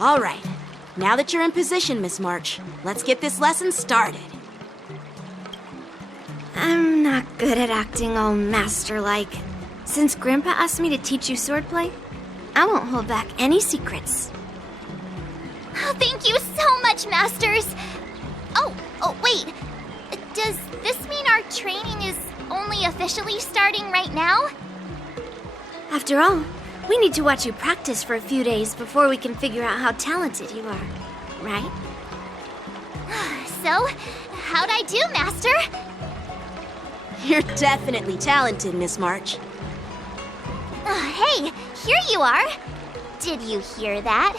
All right. Now that you're in position, Miss March, let's get this lesson started. I'm not good at acting all master-like. Since Grandpa asked me to teach you swordplay, I won't hold back any secrets. Oh, thank you so much, Masters! Oh, wait. Does this mean our training is only officially starting right now? After all, we need to watch you practice for a few days before we can figure out how talented you are, right? So, how'd I do, Master? You're definitely talented, Miss March. Hey, here you are. Did you hear that?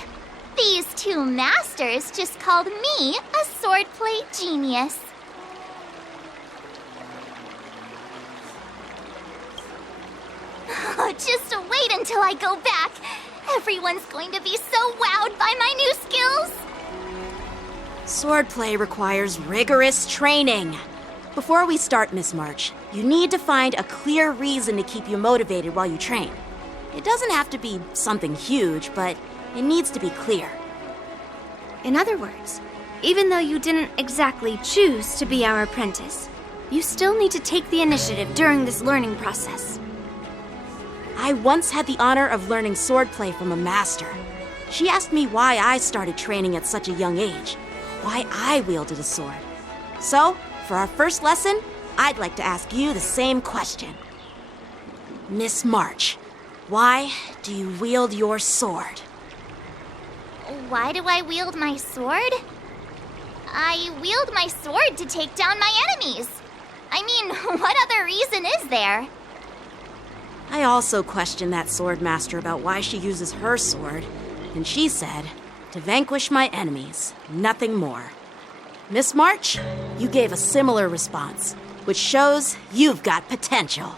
These two masters just called me a swordplay genius. Oh, just wait until I go back. Everyone's going to be so wowed by my new skills. Swordplay requires rigorous training. Before we start, Miss March, you need to find a clear reason to keep you motivated while you train. It doesn't have to be something huge, but it needs to be clear. In other words, even though you didn't exactly choose to be our apprentice, you still need to take the initiative during this learning process. I once had the honor of learning swordplay from a master. She asked me why I started training at such a young age, why I wielded a sword. So, for our first lesson, I'd like to ask you the same question. Miss March, why do you wield your sword? Why do I wield my sword? I wield my sword to take down my enemies. I mean, what other reason is there? I also questioned that sword master about why she uses her sword, and she said, to vanquish my enemies, nothing more. Miss March, you gave a similar response, which shows you've got potential.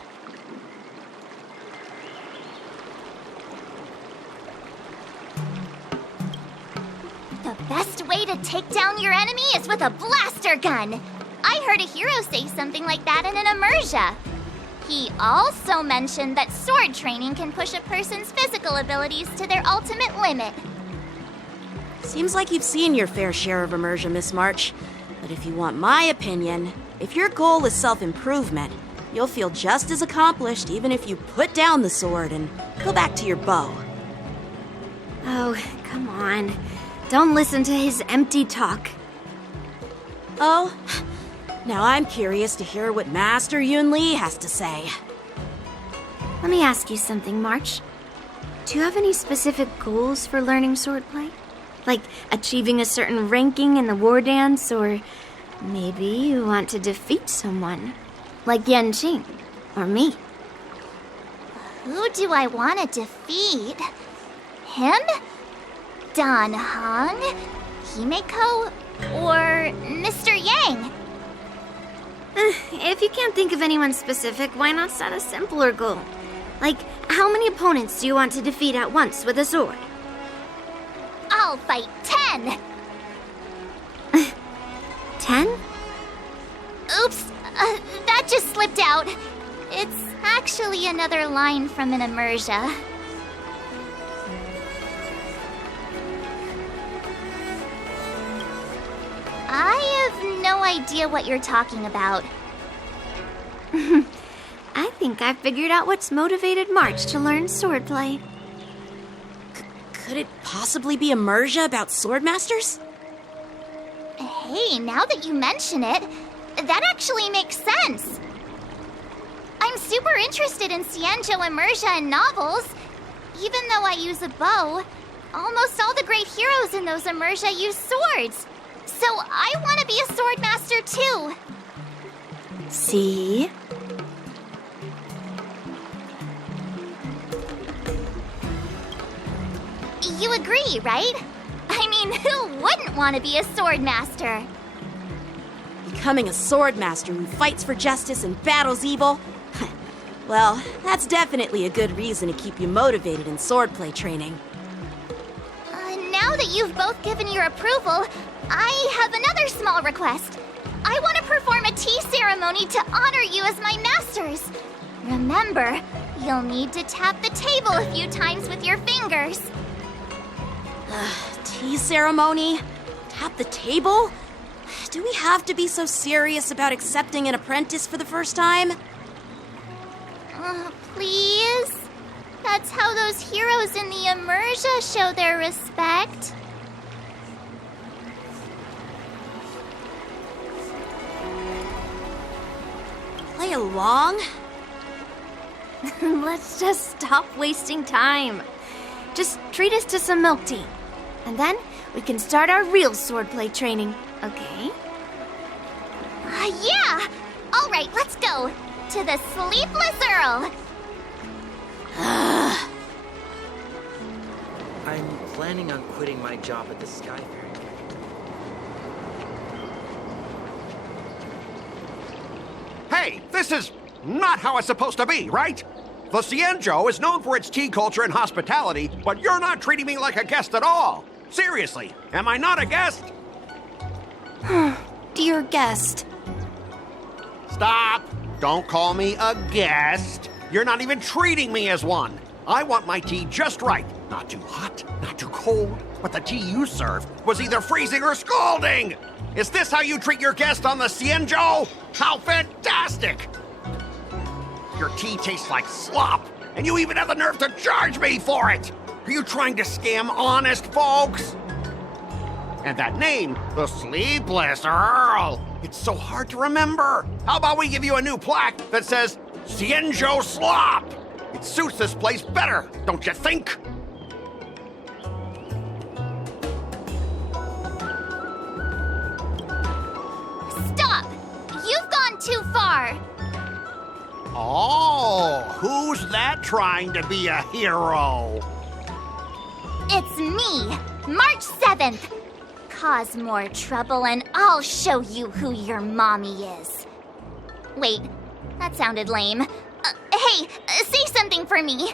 The best way to take down your enemy is with a blaster gun. I heard a hero say something like that in an immersia. He also mentioned that sword training can push a person's physical abilities to their ultimate limit. Seems like you've seen your fair share of immersion, Miss March. But if you want my opinion, if your goal is self-improvement, you'll feel just as accomplished even if you put down the sword and go back to your bow. Oh, come on. Don't listen to his empty talk. Oh, now I'm curious to hear what Master Yunli has to say. Let me ask you something, March. Do you have any specific goals for learning swordplay? Like achieving a certain ranking in the war dance, or maybe you want to defeat someone, like Yanqing, or me. Who do I want to defeat? Him? Dan Heng? Himeko? Or Mr. Yang? If you can't think of anyone specific, why not set a simpler goal? Like, how many opponents do you want to defeat at once with a sword? I'll fight 10! 10? Oops, that just slipped out. It's actually another line from an immersia. I have no idea what you're talking about. I think I figured out what's motivated March to learn swordplay. Could it possibly be immersia about swordmasters? Hey, now that you mention it, that actually makes sense. I'm super interested in Xianzhou immersia and novels. Even though I use a bow, almost all the great heroes in those immersia use swords. So I want to be a swordmaster too. See? You agree, right? I mean, who wouldn't want to be a swordmaster? Becoming a swordmaster who fights for justice and battles evil? Well, that's definitely a good reason to keep you motivated in swordplay training. Now that you've both given your approval, I have another small request. I want to perform a tea ceremony to honor you as my masters. Remember, you'll need to tap the table a few times with your fingers. Tea ceremony? Tap the table? Do we have to be so serious about accepting an apprentice for the first time? Please? That's how those heroes in the Immersia show their respect. Play along? Let's just stop wasting time. Just treat us to some milk tea. And then we can start our real swordplay training, okay? Yeah! Alright, let's go. To the Sleepless Earl. I'm planning on quitting my job at the Sky Ferry. Hey, this is not how it's supposed to be, right? The Xianzhou is known for its tea culture and hospitality, but you're not treating me like a guest at all. Seriously, am I not a guest? Dear guest. Stop! Don't call me a guest. You're not even treating me as one. I want my tea just right. Not too hot, not too cold. But the tea you served was either freezing or scalding. Is this how you treat your guest on the Xianzhou? How fantastic! Your tea tastes like slop, and you even have the nerve to charge me for it! Are you trying to scam honest folks? And that name, the Sleepless Earl, it's so hard to remember. How about we give you a new plaque that says, Xianzhou Slop? It suits this place better, don't you think? Stop! You've gone too far. Oh, who's that trying to be a hero? It's me, March 7th. Cause more trouble and I'll show you who your mommy is. Wait, that sounded lame. Hey, say something for me.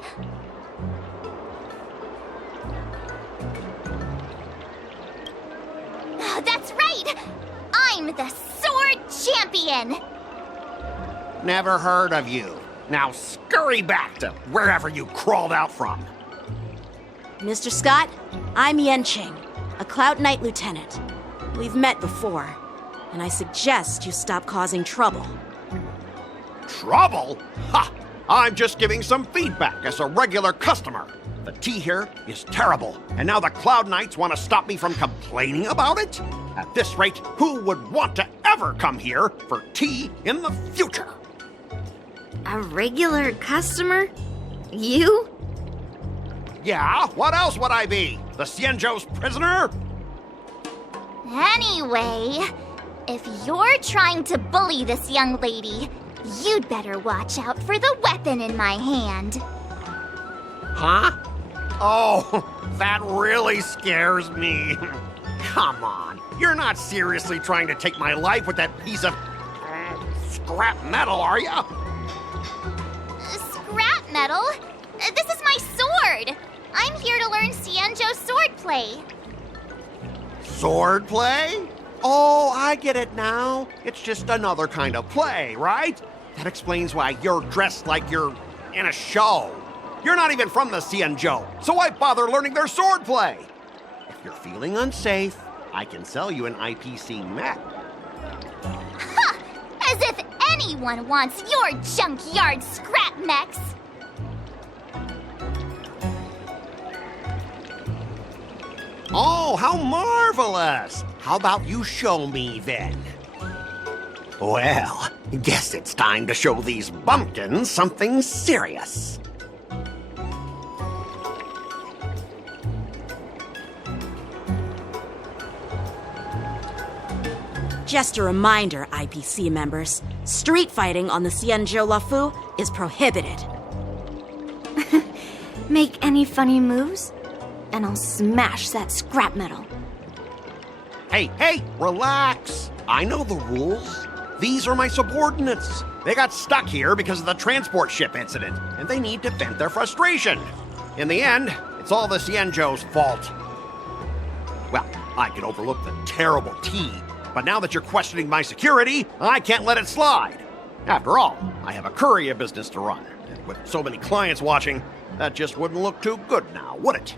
That's right! I'm the Sword Champion! Never heard of you. Now scurry back to wherever you crawled out from. Mr. Scott, I'm Yanqing, a Cloud Knight Lieutenant. We've met before, and I suggest you stop causing trouble. Trouble? Ha! I'm just giving some feedback as a regular customer. The tea here is terrible, and now the Cloud Knights want to stop me from complaining about it? At this rate, who would want to ever come here for tea in the future? A regular customer? You? Yeah, what else would I be? The Xianzhou's prisoner? Anyway, if you're trying to bully this young lady, you'd better watch out for the weapon in my hand. Huh? Oh, that really scares me. Come on, you're not seriously trying to take my life with that piece of scrap metal, are you? Scrap metal? This is my sword! I'm here to learn Xianzhou swordplay. Swordplay? Oh, I get it now. It's just another kind of play, right? That explains why you're dressed like you're in a show. You're not even from the Xianzhou, so why bother learning their swordplay? If you're feeling unsafe, I can sell you an IPC mech. Ha! As if anyone wants your junkyard scrap mechs! Oh, how marvelous! How about you show me then? Well, guess it's time to show these bumpkins something serious. Just a reminder, IPC members, street fighting on the Xianzhou Lafu is prohibited. Make any funny moves, and I'll smash that scrap metal. Hey, relax. I know the rules. These are my subordinates. They got stuck here because of the transport ship incident, and they need to vent their frustration. In the end, it's all the Xianzhou's fault. Well, I can overlook the terrible tea, but now that you're questioning my security, I can't let it slide. After all, I have a courier business to run, and with so many clients watching, that just wouldn't look too good now, would it?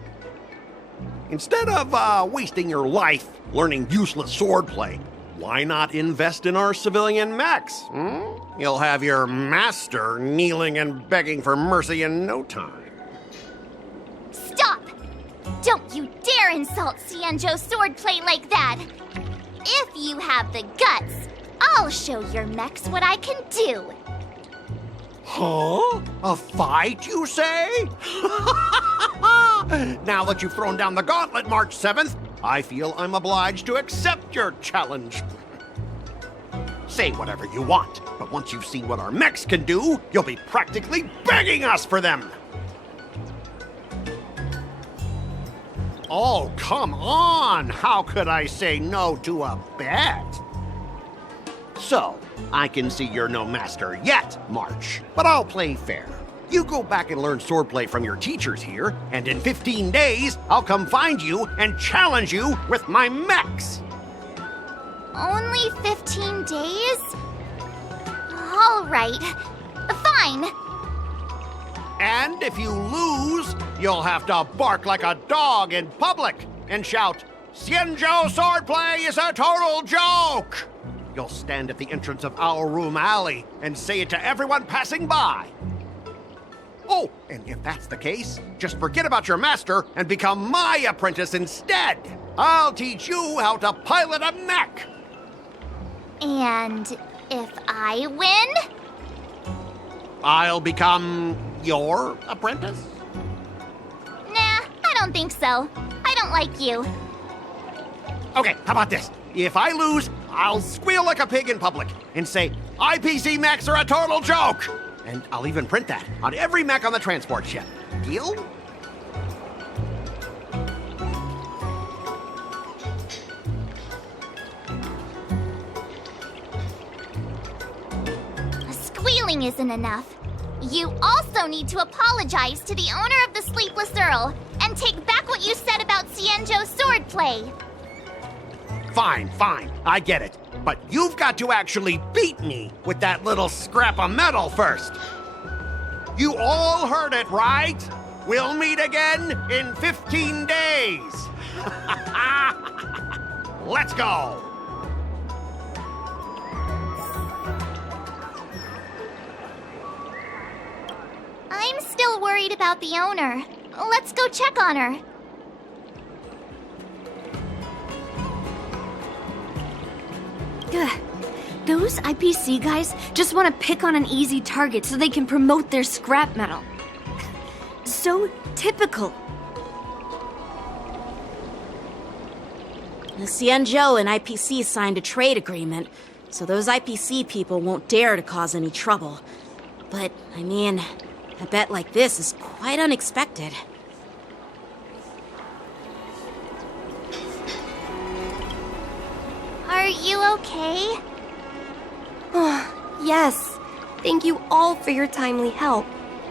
Instead of wasting your life learning useless swordplay, why not invest in our civilian mechs? You'll have your master kneeling and begging for mercy in no time. Stop! Don't you dare insult Xianzhou's swordplay like that! If you have the guts, I'll show your mechs what I can do. Huh? A fight, you say? Now that you've thrown down the gauntlet, March 7th, I feel I'm obliged to accept your challenge. Say whatever you want, but once you've seen what our mechs can do, you'll be practically begging us for them. Oh, come on! How could I say no to a bet? So, I can see you're no master yet, March, but I'll play fair. You go back and learn swordplay from your teachers here, and in 15 days, I'll come find you and challenge you with my mechs. Only 15 days? All right. Fine. And if you lose, you'll have to bark like a dog in public and shout, "Xianzhou swordplay is a total joke!" You'll stand at the entrance of our room alley and say it to everyone passing by. Oh, and if that's the case, just forget about your master and become my apprentice instead. I'll teach you how to pilot a mech. And if I win? I'll become your apprentice? Nah, I don't think so. I don't like you. Okay, how about this? If I lose, I'll squeal like a pig in public and say, IPC mechs are a total joke! And I'll even print that on every mech on the transport ship. Deal? Squealing isn't enough. You also need to apologize to the owner of the Sleepless Earl and take back what you said about Xianzhou's swordplay. Fine, I get it. But you've got to actually beat me with that little scrap of metal first. You all heard it, right? We'll meet again in 15 days. Let's go. I'm still worried about the owner. Let's go check on her. Ugh. Those IPC guys just want to pick on an easy target so they can promote their scrap metal. So typical. The Xianzhou and IPC signed a trade agreement, so those IPC people won't dare to cause any trouble. But, I mean, a bet like this is quite unexpected. Are you okay? Yes. Thank you all for your timely help.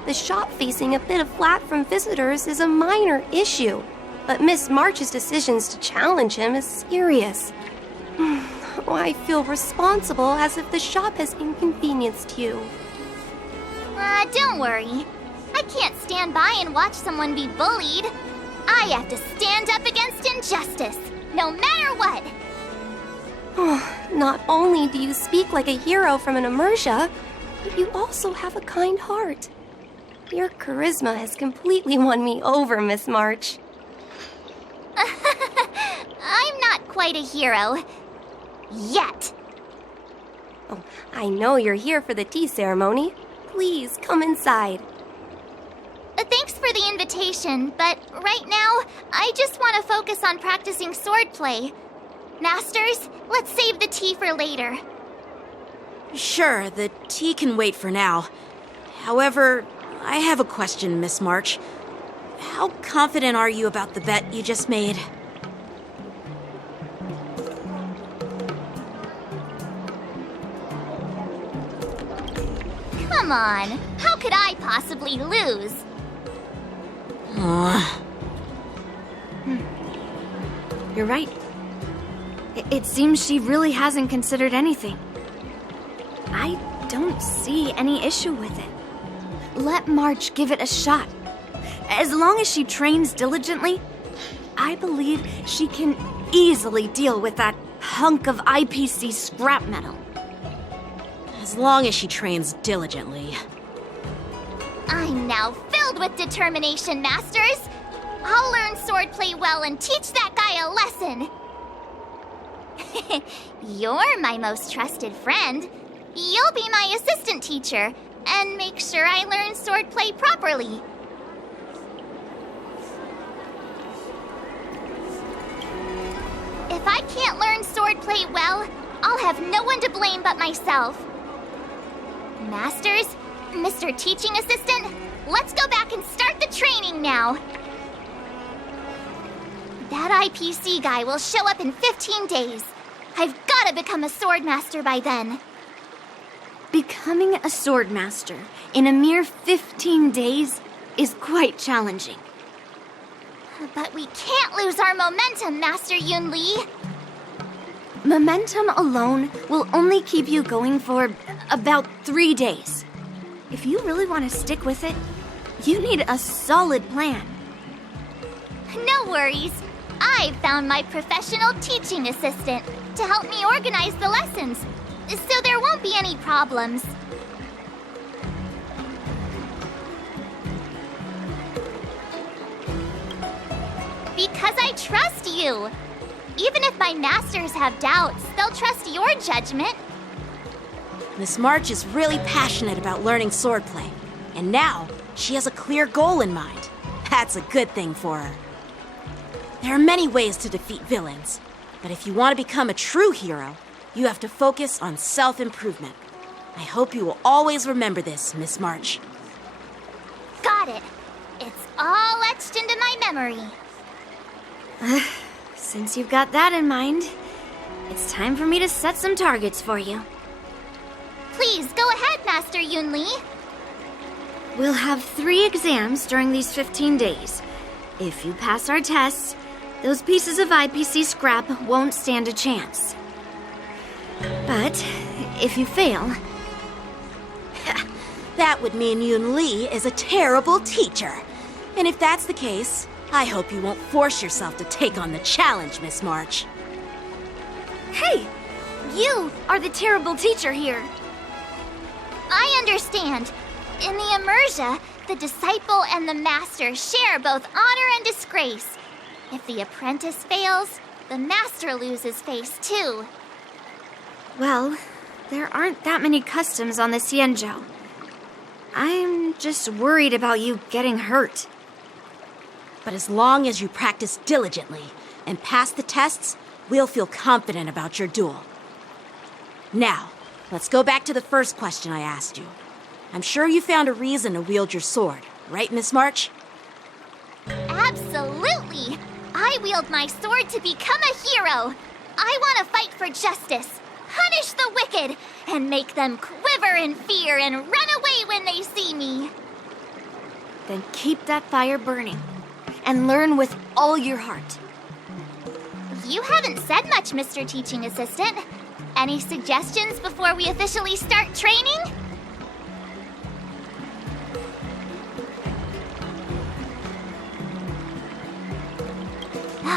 The shop facing a bit of flack from visitors is a minor issue, but Miss March's decisions to challenge him is serious. I feel responsible as if the shop has inconvenienced you. Don't worry. I can't stand by and watch someone be bullied. I have to stand up against injustice, no matter what. Not only do you speak like a hero from an immersia, but you also have a kind heart. Your charisma has completely won me over, Miss March. I'm not quite a hero. Yet. Oh, I know you're here for the tea ceremony. Please come inside. Thanks for the invitation, but right now, I just want to focus on practicing swordplay. Masters, let's save the tea for later. Sure, the tea can wait for now. However, I have a question, Miss March. How confident are you about the bet you just made? Come on, how could I possibly lose? You're right. It seems she really hasn't considered anything. I don't see any issue with it. Let March give it a shot. As long as she trains diligently, I believe she can easily deal with that hunk of IPC scrap metal. As long as she trains diligently. I'm now filled with determination, Masters! I'll learn swordplay well and teach that guy a lesson! You're my most trusted friend. You'll be my assistant teacher, and make sure I learn swordplay properly. If I can't learn swordplay well, I'll have no one to blame but myself. Masters, Mr. Teaching Assistant, let's go back and start the training now. That IPC guy will show up in 15 days. I've got to become a swordmaster by then. Becoming a swordmaster in a mere 15 days is quite challenging. But we can't lose our momentum, Master Yunli. Momentum alone will only keep you going for about 3 days. If you really want to stick with it, you need a solid plan. No worries. I've found my professional teaching assistant to help me organize the lessons, so there won't be any problems. Because I trust you. Even if my masters have doubts, they'll trust your judgment. Miss March is really passionate about learning swordplay, and now she has a clear goal in mind. That's a good thing for her. There are many ways to defeat villains, but if you want to become a true hero, you have to focus on self-improvement. I hope you will always remember this, Miss March. Got it. It's all etched into my memory. Since you've got that in mind, it's time for me to set some targets for you. Please, go ahead, Master Yunli. We'll have 3 exams during these 15 days. If you pass our tests, those pieces of IPC scrap won't stand a chance. But if you fail... That would mean Yun Li is a terrible teacher. And if that's the case, I hope you won't force yourself to take on the challenge, Miss March. Hey! You are the terrible teacher here. I understand. In the Immersia, the disciple and the master share both honor and disgrace. If the apprentice fails, the master loses face too. Well, there aren't that many customs on the Xianzhou. I'm just worried about you getting hurt. But as long as you practice diligently and pass the tests, we'll feel confident about your duel. Now, let's go back to the first question I asked you. I'm sure you found a reason to wield your sword, right, Miss March? Absolutely! I wield my sword to become a hero. I want to fight for justice, punish the wicked, and make them quiver in fear and run away when they see me. Then keep that fire burning and learn with all your heart. You haven't said much, Mr. Teaching Assistant. Any suggestions before we officially start training?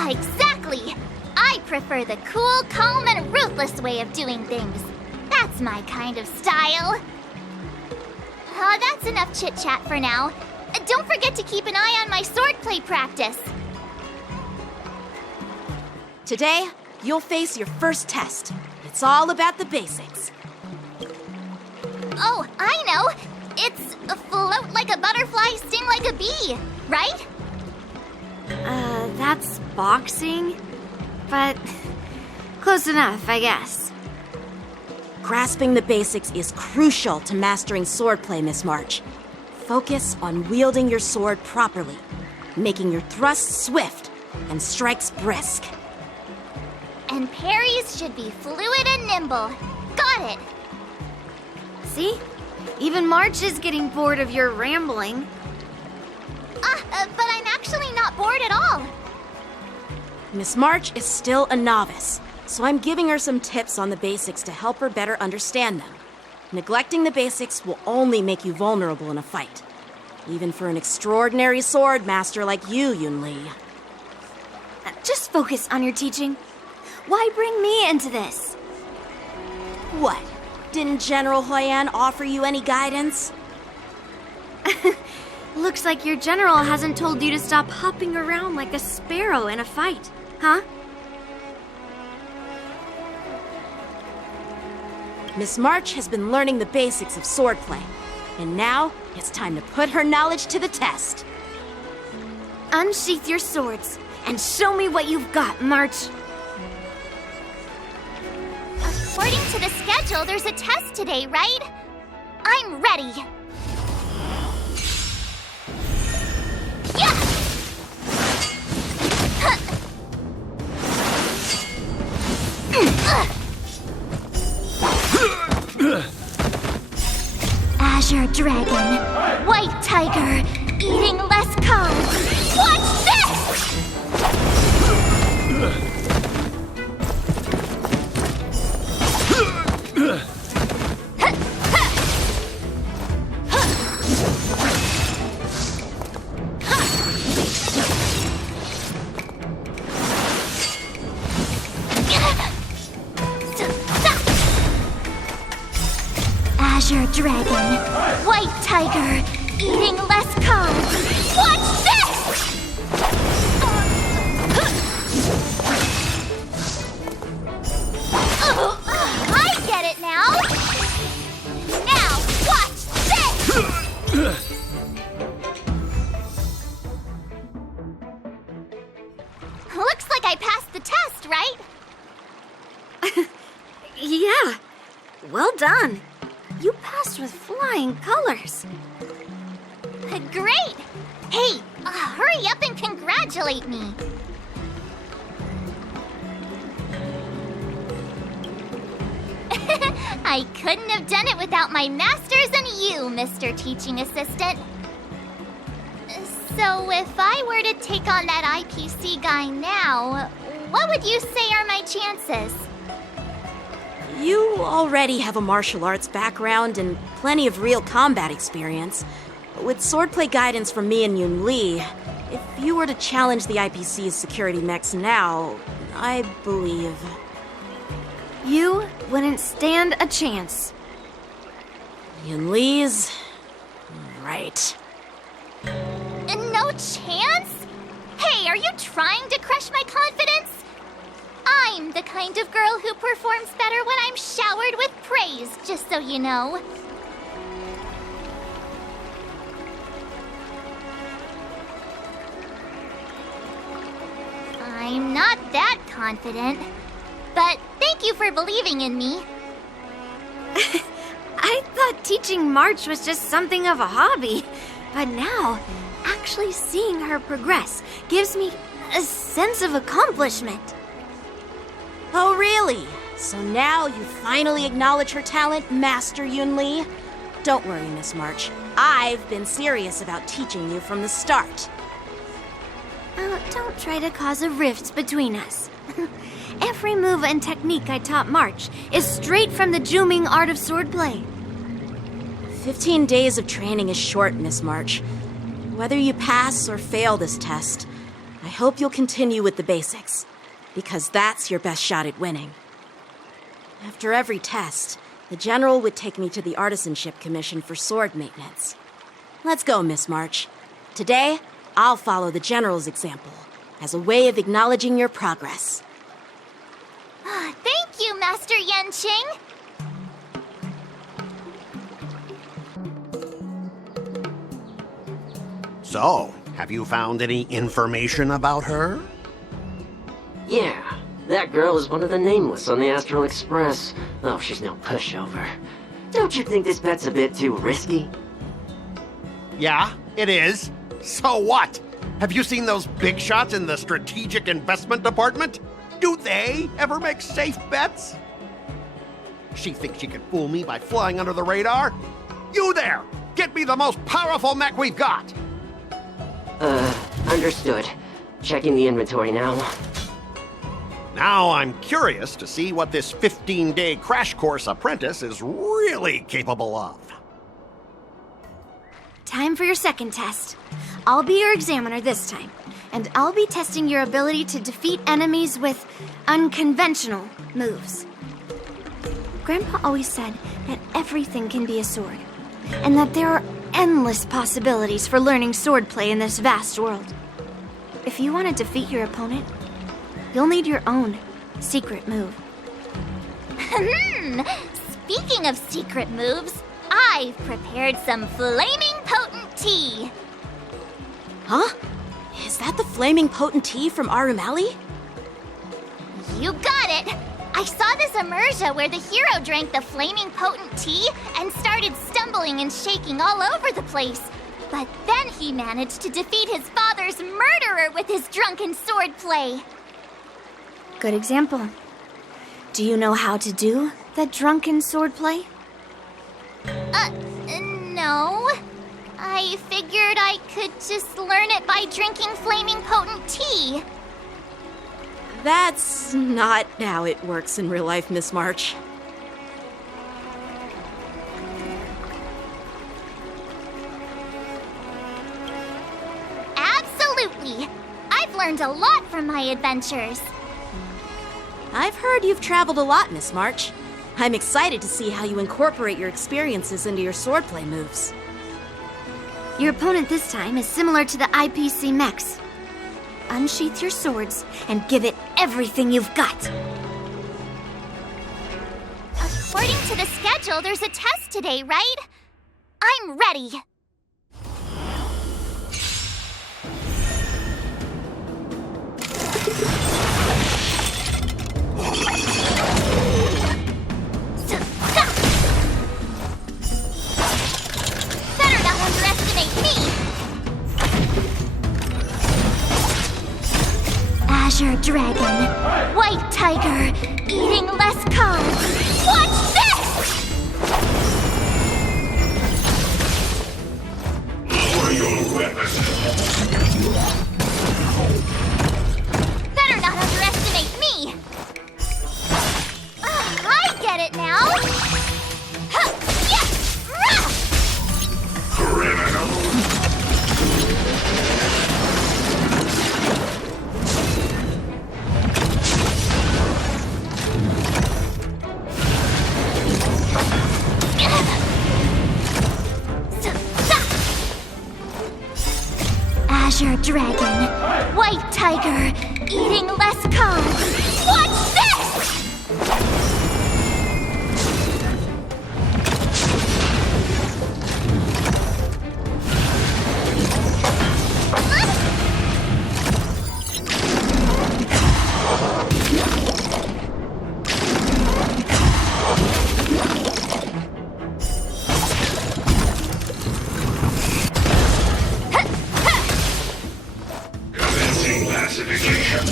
Exactly! I prefer the cool, calm, and ruthless way of doing things. That's my kind of style. That's enough chit-chat for now. Don't forget to keep an eye on my swordplay practice. Today, you'll face your first test. It's all about the basics. Oh, I know! It's float like a butterfly, sting like a bee, right? That's boxing? But close enough, I guess. Grasping the basics is crucial to mastering swordplay, Miss March. Focus on wielding your sword properly, making your thrusts swift and strikes brisk. And parries should be fluid and nimble. Got it! See? Even March is getting bored of your rambling. But I'm actually not bored at all. Miss March is still a novice, so I'm giving her some tips on the basics to help her better understand them. Neglecting the basics will only make you vulnerable in a fight, even for an extraordinary sword master like you, Yun Li. focus on your teaching. Why bring me into this? What? Didn't General Huoyan offer you any guidance? Looks like your general hasn't told you to stop hopping around like a sparrow in a fight, huh? Miss March has been learning the basics of swordplay, and now it's time to put her knowledge to the test. Unsheath your swords and show me what you've got, March. According to the schedule, there's a test today, right? I'm ready. Yeah! Azure Dragon, White Tiger, eating less carbs. Watch this! Azure Dragon, White Tiger, eating less carbs. Watch this! I get it now! Now, watch this! Looks like I passed the test, right? Yeah, well done. You passed with flying colors. Great! Hey, hurry up and congratulate me. I couldn't have done it without my masters and you, Mr. Teaching Assistant. So if I were to take on that IPC guy now, what would you say are my chances? You already have a martial arts background and plenty of real combat experience. With swordplay guidance from me and Yun Li, if you were to challenge the IPC's security mechs now, I believe... You wouldn't stand a chance. Yun Li's... right. No chance? Hey, are you trying to crush my confidence? I'm the kind of girl who performs better when I'm showered with praise, just so you know. I'm not that confident, but thank you for believing in me. I thought teaching March was just something of a hobby, but now, actually seeing her progress gives me a sense of accomplishment. Oh, really? So now you finally acknowledge her talent, Master Yun Li? Don't worry, Miss March. I've been serious about teaching you from the start. Don't try to cause a rift between us. Every move and technique I taught March is straight from the Juming art of swordplay. 15 days of training is short, Miss March. Whether you pass or fail this test, I hope you'll continue with the basics, because that's your best shot at winning. After every test, the General would take me to the Artisanship Commission for sword maintenance. Let's go, Miss March. Today, I'll follow the General's example as a way of acknowledging your progress. Thank you, Master Yanqing. So, have you found any information about her? Yeah, that girl is one of the nameless on the Astral Express. Oh, she's no pushover. Don't you think this bet's a bit too risky? Yeah, it is. So what? Have you seen those big shots in the Strategic Investment Department? Do they ever make safe bets? She thinks she can fool me by flying under the radar? You there! Get me the most powerful mech we've got! Understood. Checking the inventory now. Now I'm curious to see what this 15-day crash course apprentice is really capable of. Time for your second test. I'll be your examiner this time. And I'll be testing your ability to defeat enemies with unconventional moves. Grandpa always said that everything can be a sword, and that there are endless possibilities for learning swordplay in this vast world. If you want to defeat your opponent, you'll need your own secret move. Speaking of secret moves, I've prepared some flaming potent tea. Huh? Is that the flaming potent tea from Arumali? You got it! I saw this immersion where the hero drank the flaming potent tea and started stumbling and shaking all over the place. But then he managed to defeat his father's murderer with his drunken swordplay. Good example. Do you know how to do the drunken swordplay? No. I figured I could just learn it by drinking flaming potent tea. That's not how it works in real life, Miss March. Absolutely. I've learned a lot from my adventures. I've heard you've traveled a lot, Miss March. I'm excited to see how you incorporate your experiences into your swordplay moves. Your opponent this time is similar to the IPC mechs. Unsheath your swords and give it everything you've got. According to the schedule, there's a test today, right? I'm ready. Better not underestimate me. Azure Dragon, White Tiger, eating less carbs. Watch this! Lower your weapons. Better not underestimate me. I get it now. Huh, yeah, rah! Criminal. Azure Dragon, White Tiger, eating less carbs. Watch this! Commencing classification.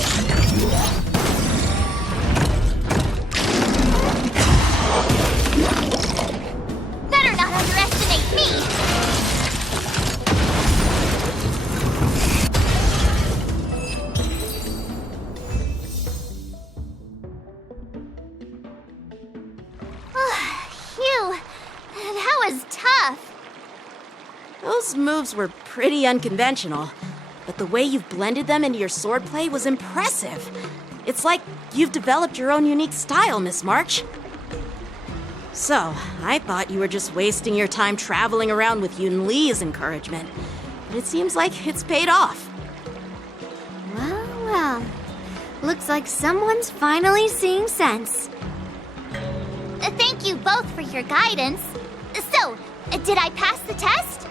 Better not underestimate me. Phew, that was tough. Those moves were pretty unconventional, but the way you've blended them into your swordplay was impressive. It's like you've developed your own unique style, Miss March. So, I thought you were just wasting your time traveling around with Yun Li's encouragement, but it seems like it's paid off. Well, well. Looks like someone's finally seeing sense. Thank you both for your guidance. So, did I pass the test?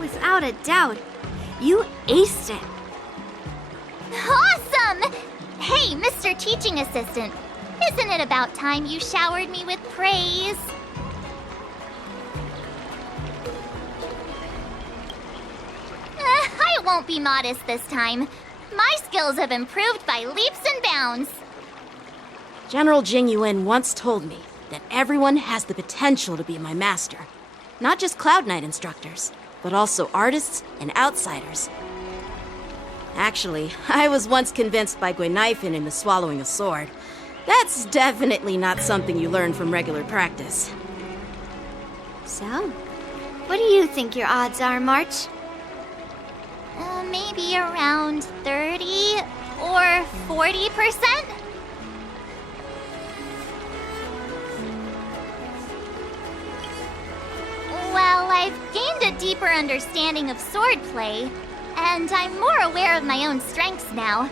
Without a doubt. You aced it. Awesome! Hey, Mr. Teaching Assistant, isn't it about time you showered me with praise? I won't be modest this time. My skills have improved by leaps and bounds. General Jing Yuan once told me that everyone has the potential to be my master. Not just Cloud Knight instructors, but also artists and outsiders. Actually, I was once convinced by Guinifin into swallowing a sword. That's definitely not something you learn from regular practice. So, what do you think your odds are, March? Maybe around 30 or 40%? Well, I've gained a deeper understanding of swordplay, and I'm more aware of my own strengths now.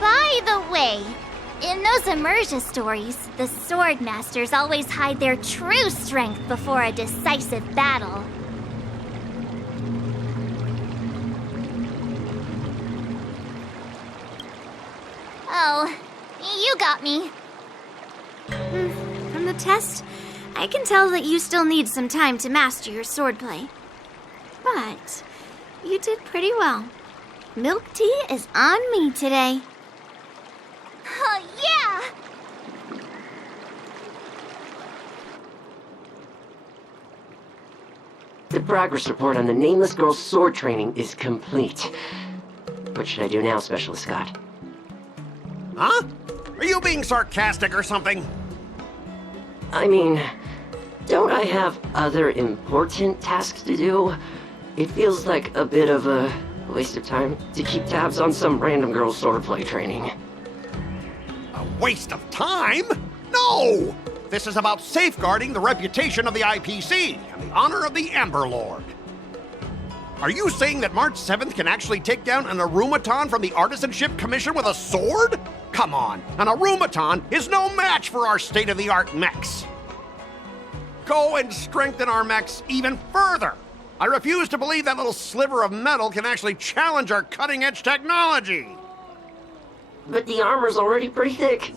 By the way, in those Emerja stories, the sword masters always hide their true strength before a decisive battle. Oh, you got me. From the test, I can tell that you still need some time to master your swordplay. But you did pretty well. Milk tea is on me today. Oh, yeah! The progress report on the Nameless Girl's sword training is complete. What should I do now, Specialist Scott? Huh? Are you being sarcastic or something? I mean, don't I have other important tasks to do? It feels like a bit of a waste of time to keep tabs on some random girl's swordplay training. A waste of time? No! This is about safeguarding the reputation of the IPC and the honor of the Ember Lord. Are you saying that March 7th can actually take down an Arumaton from the Artisanship Commission with a sword? Come on, an Arumaton is no match for our state-of-the-art mechs. Go and strengthen our mechs even further. I refuse to believe that little sliver of metal can actually challenge our cutting-edge technology. But the armor's already pretty thick.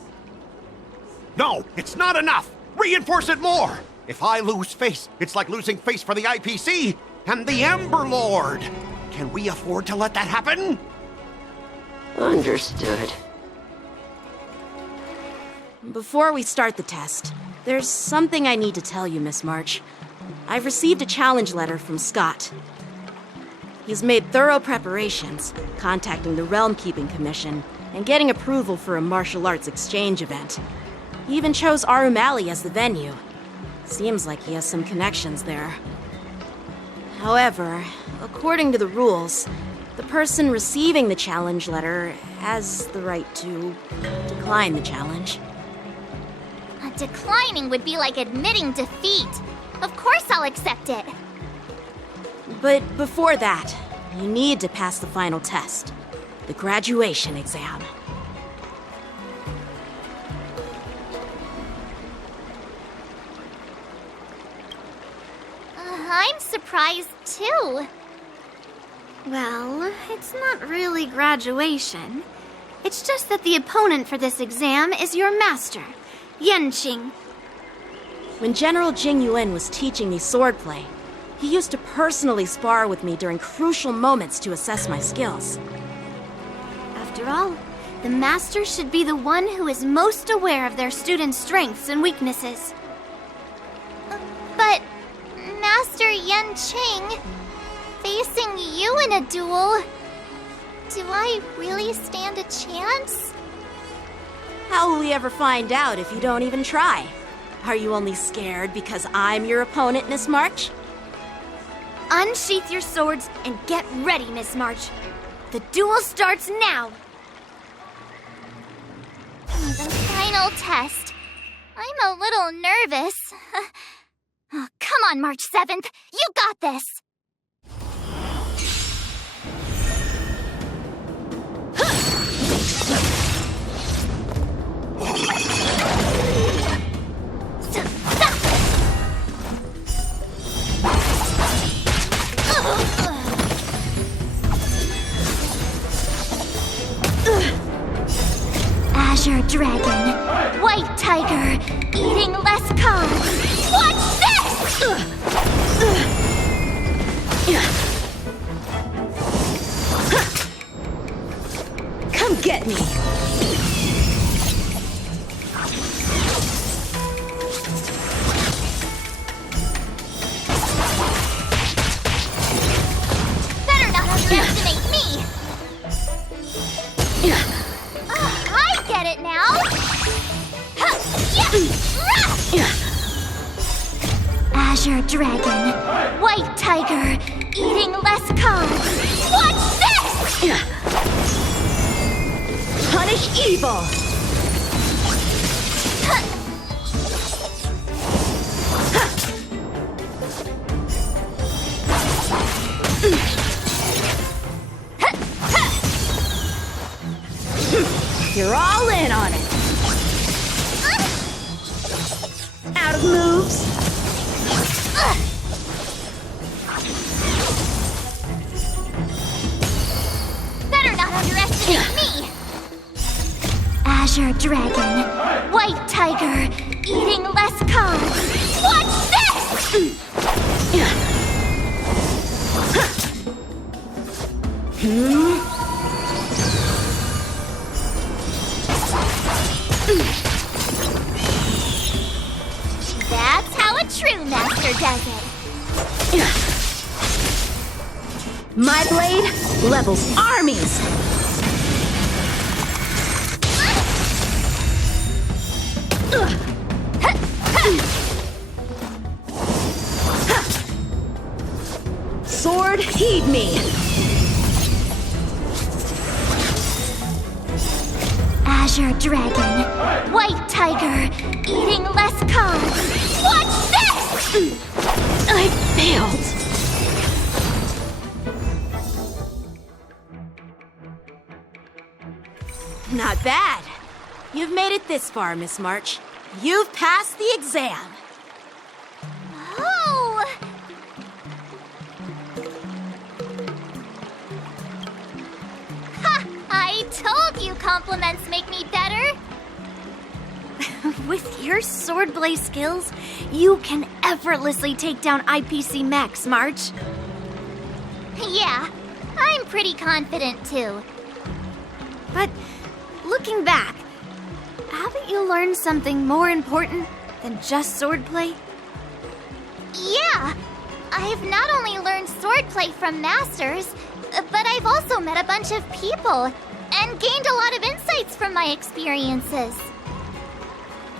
No, it's not enough. Reinforce it more. If I lose face, it's like losing face for the IPC and the Ember Lord. Can we afford to let that happen? Understood. Before we start the test, there's something I need to tell you, Miss March. I've received a challenge letter from Scott. He's made thorough preparations, contacting the Realm Keeping Commission and getting approval for a martial arts exchange event. He even chose Arumali as the venue. Seems like he has some connections there. However, according to the rules, the person receiving the challenge letter has the right to decline the challenge. Declining would be like admitting defeat. Of course I'll accept it. But before that, you need to pass the final test, the graduation exam. I'm surprised too. Well, it's not really graduation. It's just that the opponent for this exam is your master, Yanqing. When General Jing Yuan was teaching me swordplay, he used to personally spar with me during crucial moments to assess my skills. After all, the master should be the one who is most aware of their students' strengths and weaknesses. But, Master Yanqing, facing you in a duel, do I really stand a chance? How will we ever find out if you don't even try? Are you only scared because I'm your opponent, Miss March? Unsheath your swords and get ready, Miss March. The duel starts now. The final test. I'm a little nervous. Oh, come on, March 7th. You got this. Azure Dragon, White Tiger, eating less carbs. Watch this! Come get me! Better not underestimate me! I get it now! Azure Dragon, White Tiger, eating less carbs. Punish evil! You're all in on it! Out of moves! Better not underestimate me! Azure Dragon, White Tiger, eating less carbs. Watch this! That's how a true master does it. My blade levels armies! Sword, heed me! Azure Dragon, White Tiger, eating less carbs. Watch this! I failed! Not bad. You've made it this far, Miss March. You've passed the exam. Oh! Ha! I told you compliments make me better. With your swordplay skills, you can effortlessly take down IPC Max, March. Yeah, I'm pretty confident too. But looking back, haven't you learned something more important than just swordplay? Yeah, I've not only learned swordplay from masters, but I've also met a bunch of people and gained a lot of insights from my experiences.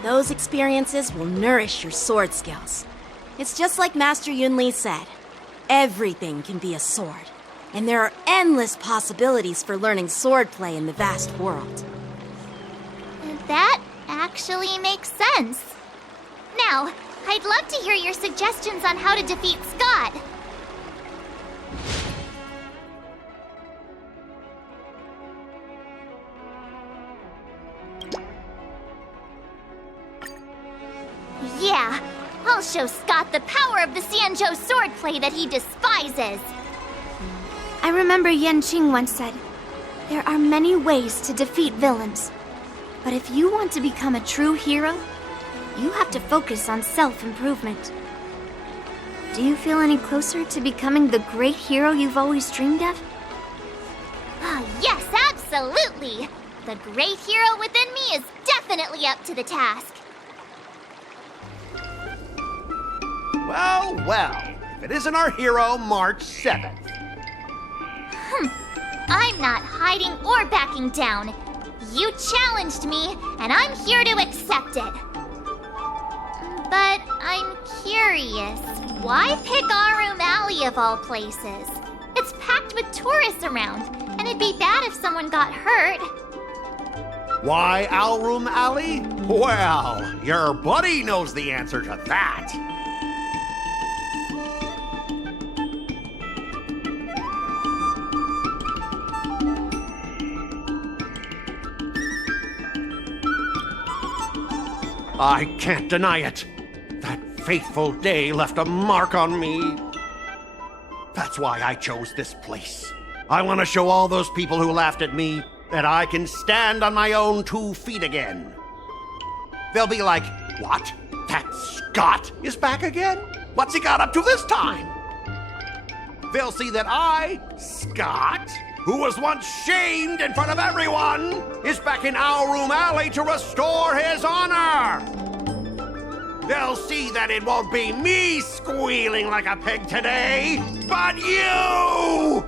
Those experiences will nourish your sword skills. It's just like Master Yunli said. Everything can be a sword, and there are endless possibilities for learning swordplay in the vast world. That actually makes sense. Now, I'd love to hear your suggestions on how to defeat Scott. Yeah, I'll show Scott the power of the Xianzhou swordplay that he despises. I remember Yanqing once said, there are many ways to defeat villains. But if you want to become a true hero, you have to focus on self-improvement. Do you feel any closer to becoming the great hero you've always dreamed of? Yes, absolutely! The great hero within me is definitely up to the task. Well, well, if it isn't our hero, March 7th. I'm not hiding or backing down. You challenged me, and I'm here to accept it. But I'm curious, why pick Arum Alley of all places? It's packed with tourists around, and it'd be bad if someone got hurt. Why Alroom Alley? Well, your buddy knows the answer to that. I can't deny it. That fateful day left a mark on me. That's why I chose this place. I want to show all those people who laughed at me that I can stand on my own 2 feet again. They'll be like, what? That Scott is back again? What's he got up to this time? They'll see that I, Scott, who was once shamed in front of everyone, is back in Alroom Alley to restore his honor. They'll see that it won't be me squealing like a pig today, but you!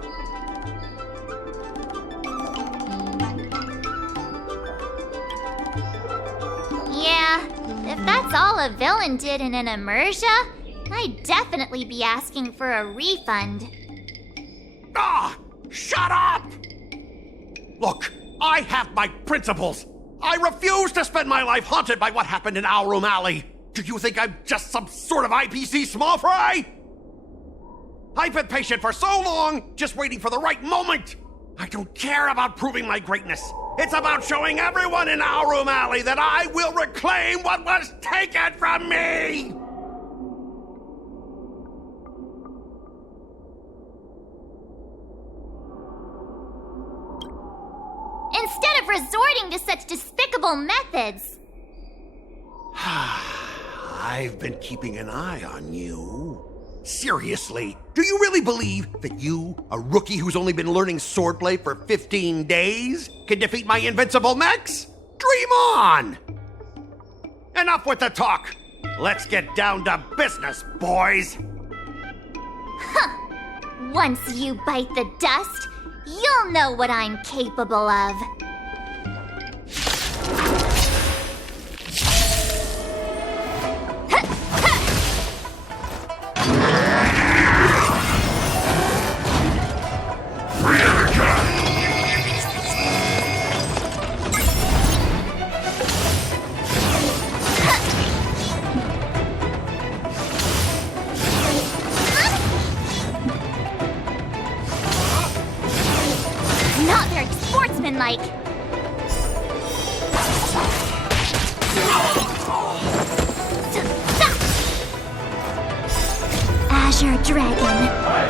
Yeah, if that's all a villain did in an immersia, I'd definitely be asking for a refund. Ah! Shut up! Look, I have my principles. I refuse to spend my life haunted by what happened in Our Room Alley. Do you think I'm just some sort of IPC small fry? I've been patient for so long, just waiting for the right moment. I don't care about proving my greatness. It's about showing everyone in Our Room Alley that I will reclaim what was taken from me! Instead of resorting to such despicable methods. I've been keeping an eye on you. Seriously, do you really believe that you, a rookie who's only been learning swordplay for 15 days, can defeat my invincible mechs? Dream on! Enough with the talk. Let's get down to business, boys. Once you bite the dust, you'll know what I'm capable of. Not very sportsmanlike. Azure Dragon,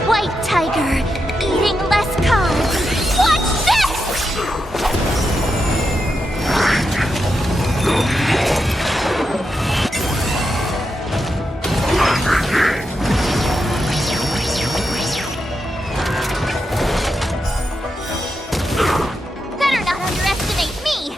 White Tiger, eating less carbs. Watch this! Better not underestimate me!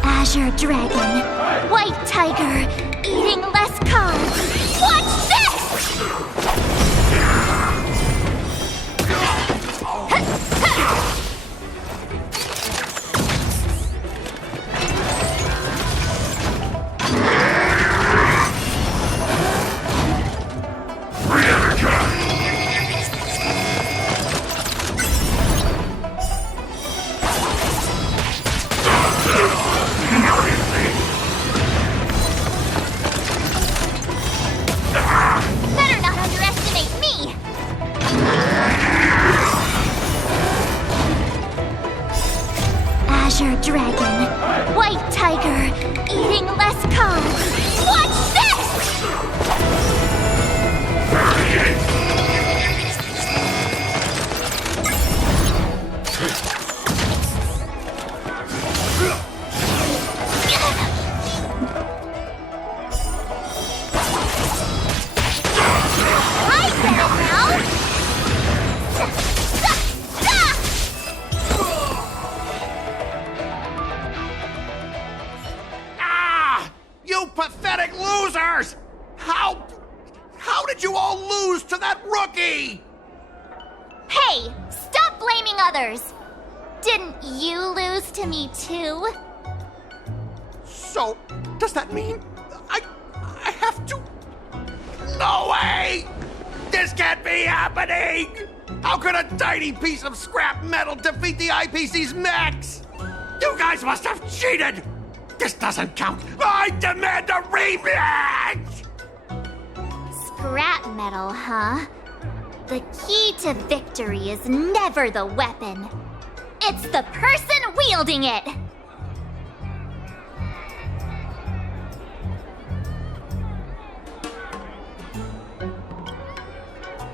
Azure Dragon, White Tiger, eating less carbs. Watch this! Better not underestimate me! Azure Dragon, White Tiger, eating less carbs. Watch this! I said it now! Ah! You pathetic losers! How did you all lose to that rookie? Hey, stop blaming others! Didn't you lose to me too? So, does that mean I have to? No way! This can't be happening! How could a tiny piece of scrap metal defeat the IPC's mechs? You guys must have cheated! This doesn't count! I demand a rematch! Scrap metal, huh? The key to victory is never the weapon. It's the person wielding it!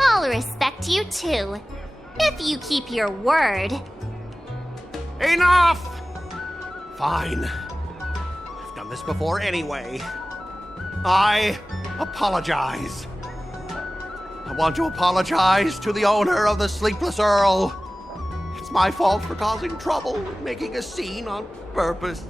I'll respect you too, if you keep your word. Enough! Fine. I've done this before anyway. I apologize. I want to apologize to the owner of the Sleepless Earl. It's my fault for causing trouble and making a scene on purpose.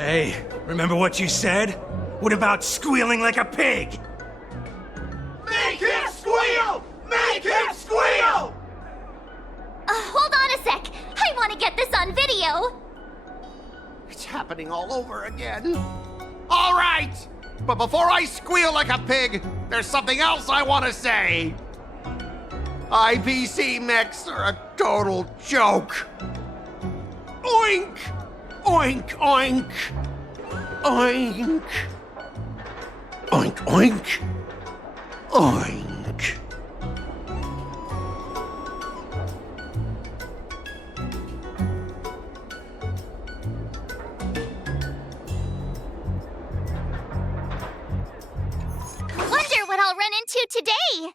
Hey, remember what you said? What about squealing like a pig? Make him squeal! Make him squeal! Hold on a sec. I want to get this on video. It's happening all over again. All right! But before I squeal like a pig, there's something else I want to say. IPC mechs are a total joke. Oink! Oink, oink! Oink! Oink, oink! Oink! Wonder what I'll run into today.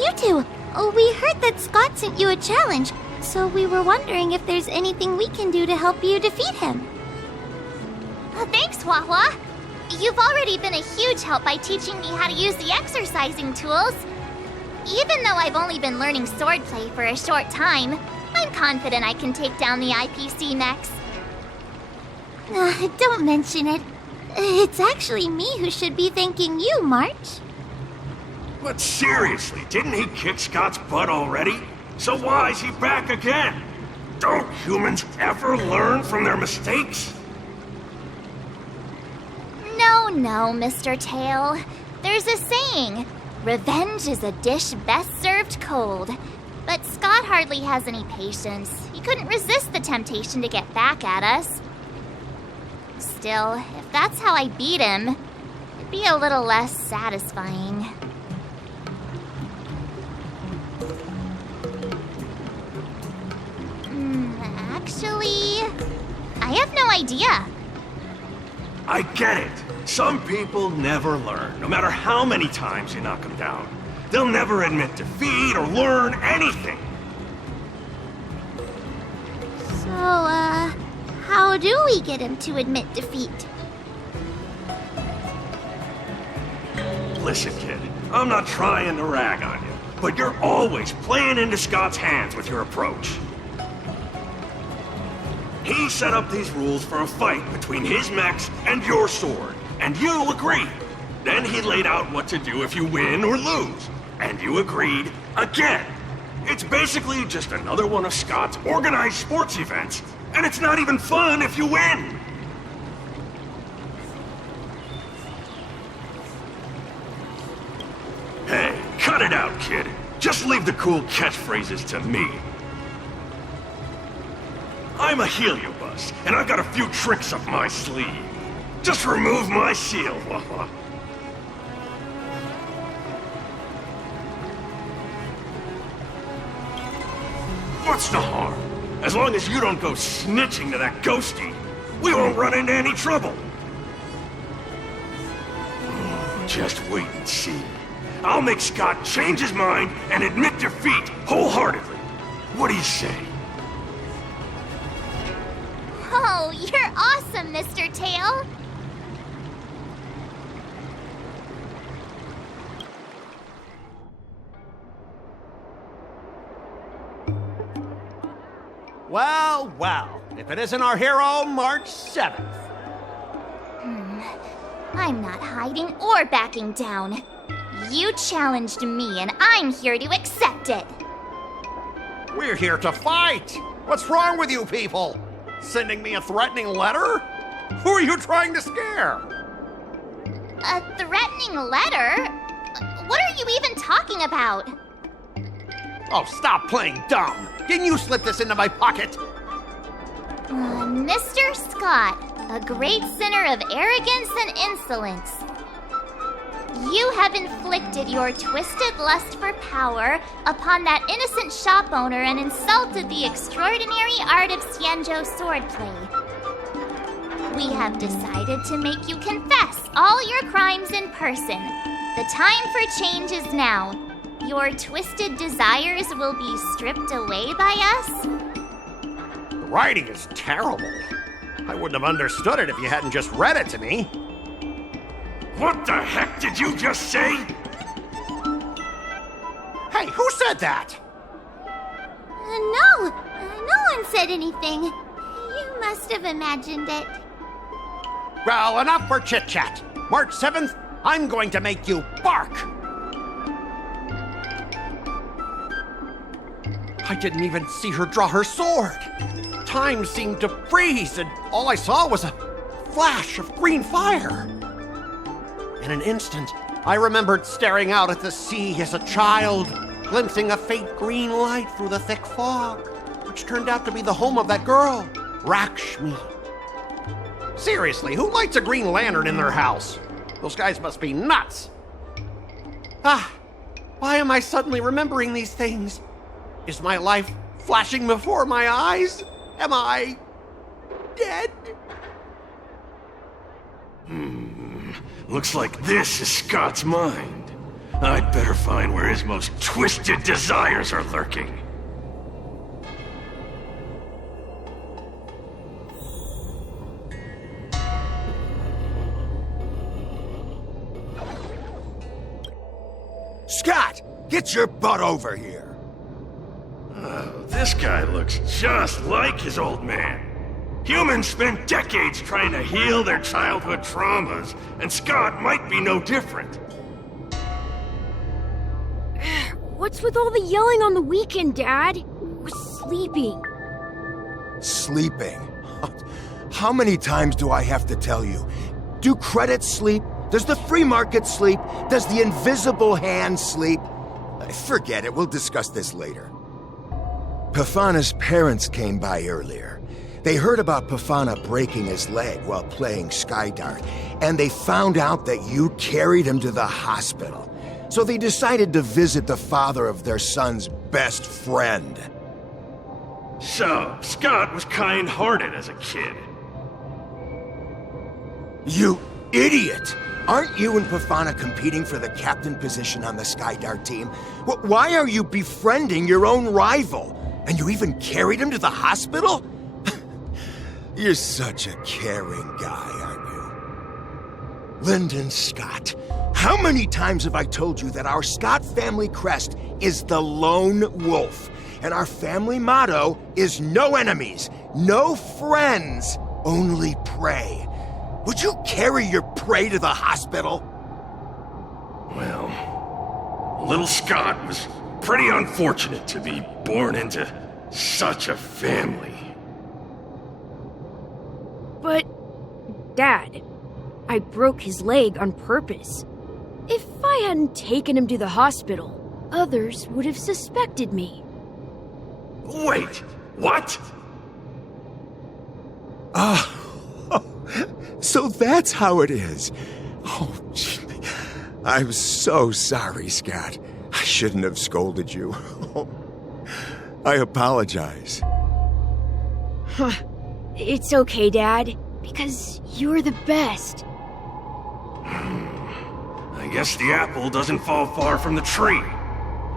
you two. We heard that Scott sent you a challenge, so we were wondering if there's anything we can do to help you defeat him. Thanks, HuoHuo. You've already been a huge help by teaching me how to use the exercising tools. Even though I've only been learning swordplay for a short time, I'm confident I can take down the IPC next. Don't mention it. It's actually me who should be thanking you, March. But seriously, didn't he kick Scott's butt already? So why is he back again? Don't humans ever learn from their mistakes? No, Mr. Tail. There's a saying, revenge is a dish best served cold. But Scott hardly has any patience. He couldn't resist the temptation to get back at us. Still, if that's how I beat him, it'd be a little less satisfying. Actually, I have no idea. I get it. Some people never learn, no matter how many times you knock them down. They'll never admit defeat or learn anything. So, how do we get him to admit defeat? Listen, kid, I'm not trying to rag on you, but you're always playing into Scott's hands with your approach. He set up these rules for a fight between his mechs and your sword, and you agreed. Then he laid out what to do if you win or lose, and you agreed again. It's basically just another one of Scott's organized sports events, and it's not even fun if you win. Hey, cut it out, kid. Just leave the cool catchphrases to me. I'm a heliobus, and I've got a few tricks up my sleeve. Just remove my seal, HuoHuo. What's the harm? As long as you don't go snitching to that ghosty, we won't run into any trouble. Just wait and see. I'll make Scott change his mind and admit defeat wholeheartedly. What do you say? Oh, you're awesome, Mr. Tail. Well, well, if it isn't our hero, March 7th. I'm not hiding or backing down. You challenged me, and I'm here to accept it. We're here to fight. What's wrong with you people? Sending me a threatening letter? Who are you trying to scare? A threatening letter? What are you even talking about? Oh, stop playing dumb. Didn't you slip this into my pocket? Mr. Scott, a great sinner of arrogance and insolence. You have inflicted your twisted lust for power upon that innocent shop owner and insulted the extraordinary art of Xianzhou swordplay. We have decided to make you confess all your crimes in person. The time for change is now. Your twisted desires will be stripped away by us. The writing is terrible. I wouldn't have understood it if you hadn't just read it to me. What the heck did you just say? Hey, who said that? No one said anything. You must have imagined it. Well, enough for chit-chat. March 7th, I'm going to make you bark. I didn't even see her draw her sword. Time seemed to freeze, and all I saw was a flash of green fire. In an instant, I remembered staring out at the sea as a child, glimpsing a faint green light through the thick fog, which turned out to be the home of that girl, Rakshmi. Seriously, who lights a green lantern in their house? Those guys must be nuts. Why am I suddenly remembering these things? Is my life flashing before my eyes? Am I dead? Looks like this is Scott's mind. I'd better find where his most twisted desires are lurking. Scott, get your butt over here. Oh, this guy looks just like his old man. Humans spent decades trying to heal their childhood traumas, and Scott might be no different. What's with all the yelling on the weekend, Dad? We're sleeping. Sleeping? How many times do I have to tell you? Do credits sleep? Does the free market sleep? Does the invisible hand sleep? Forget it, we'll discuss this later. Pafana's parents came by earlier. They heard about Pafana breaking his leg while playing Skydart, and they found out that you carried him to the hospital. So they decided to visit the father of their son's best friend. So, Scott was kind-hearted as a kid. You idiot! Aren't you and Pafana competing for the captain position on the Skydart team? Why are you befriending your own rival? And you even carried him to the hospital? You're such a caring guy, aren't you? Lyndon Scott, how many times have I told you that our Scott family crest is the Lone Wolf, and our family motto is no enemies, no friends, only prey. Would you carry your prey to the hospital? Well, little Scott was pretty unfortunate to be born into such a family. But, Dad, I broke his leg on purpose. If I hadn't taken him to the hospital, others would have suspected me. Wait, what? So that's how it is. Oh, gee. I'm so sorry, Scott. I shouldn't have scolded you. I apologize. It's okay, Dad, because you're the best. I guess the apple doesn't fall far from the tree.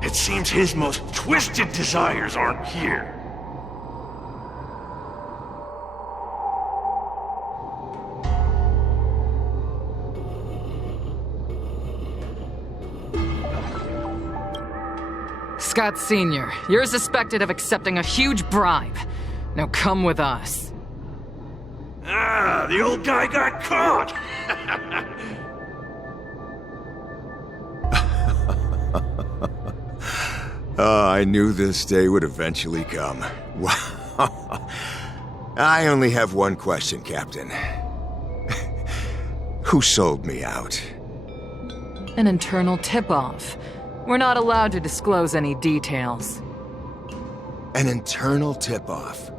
It seems his most twisted desires aren't here. Scott Sr., you're suspected of accepting a huge bribe. Now come with us. Ah, the old guy got caught! I knew this day would eventually come. Wow. I only have one question, Captain. Who sold me out? An internal tip-off. We're not allowed to disclose any details. An internal tip-off.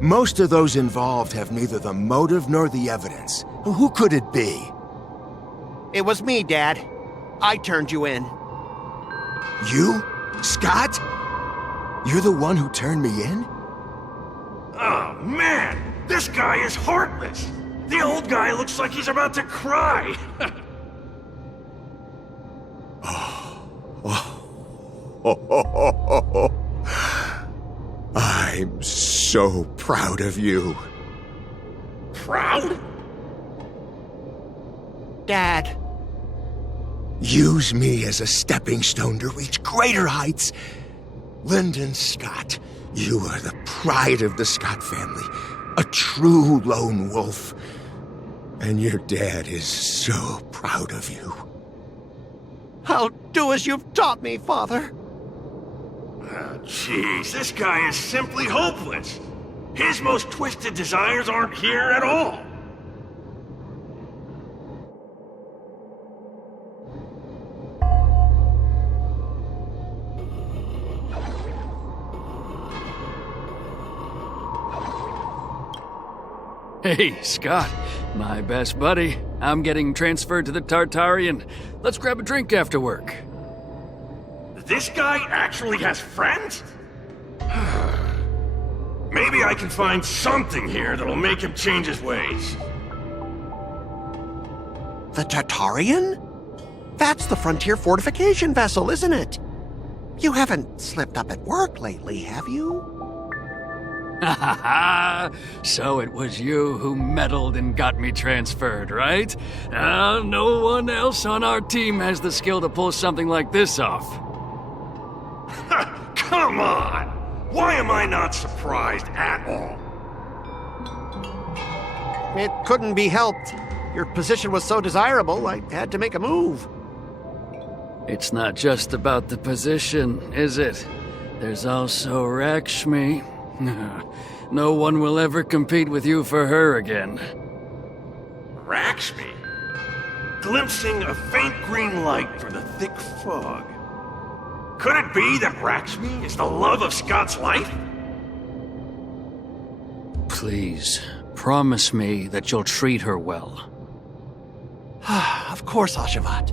Most of those involved have neither the motive nor the evidence. Who could it be? It was me, Dad. I turned you in. You? Scott? You're the one who turned me in? Oh, man! This guy is heartless! The old guy looks like he's about to cry! I'm so proud of you. Proud? Dad. Use me as a stepping stone to reach greater heights. Lyndon Scott, you are the pride of the Scott family. A true lone wolf. And your dad is so proud of you. I'll do as you've taught me, Father. Oh, jeez, this guy is simply hopeless. His most twisted desires aren't here at all. Hey, Scott, my best buddy. I'm getting transferred to the Tartarian. Let's grab a drink after work. This guy actually has friends? Maybe I can find something here that'll make him change his ways. The Tartarian? That's the Frontier Fortification vessel, isn't it? You haven't slipped up at work lately, have you? Ha ha ha! So it was you who meddled and got me transferred, right? No one else on our team has the skill to pull something like this off. Come on! Why am I not surprised at all? It couldn't be helped. Your position was so desirable, I had to make a move. It's not just about the position, is it? There's also Rakshmi. No one will ever compete with you for her again. Rakshmi? Glimpsing a faint green light through the thick fog. Could it be that Rakshmi is the love of Scott's life? Please, promise me that you'll treat her well. Of course, Ashavat.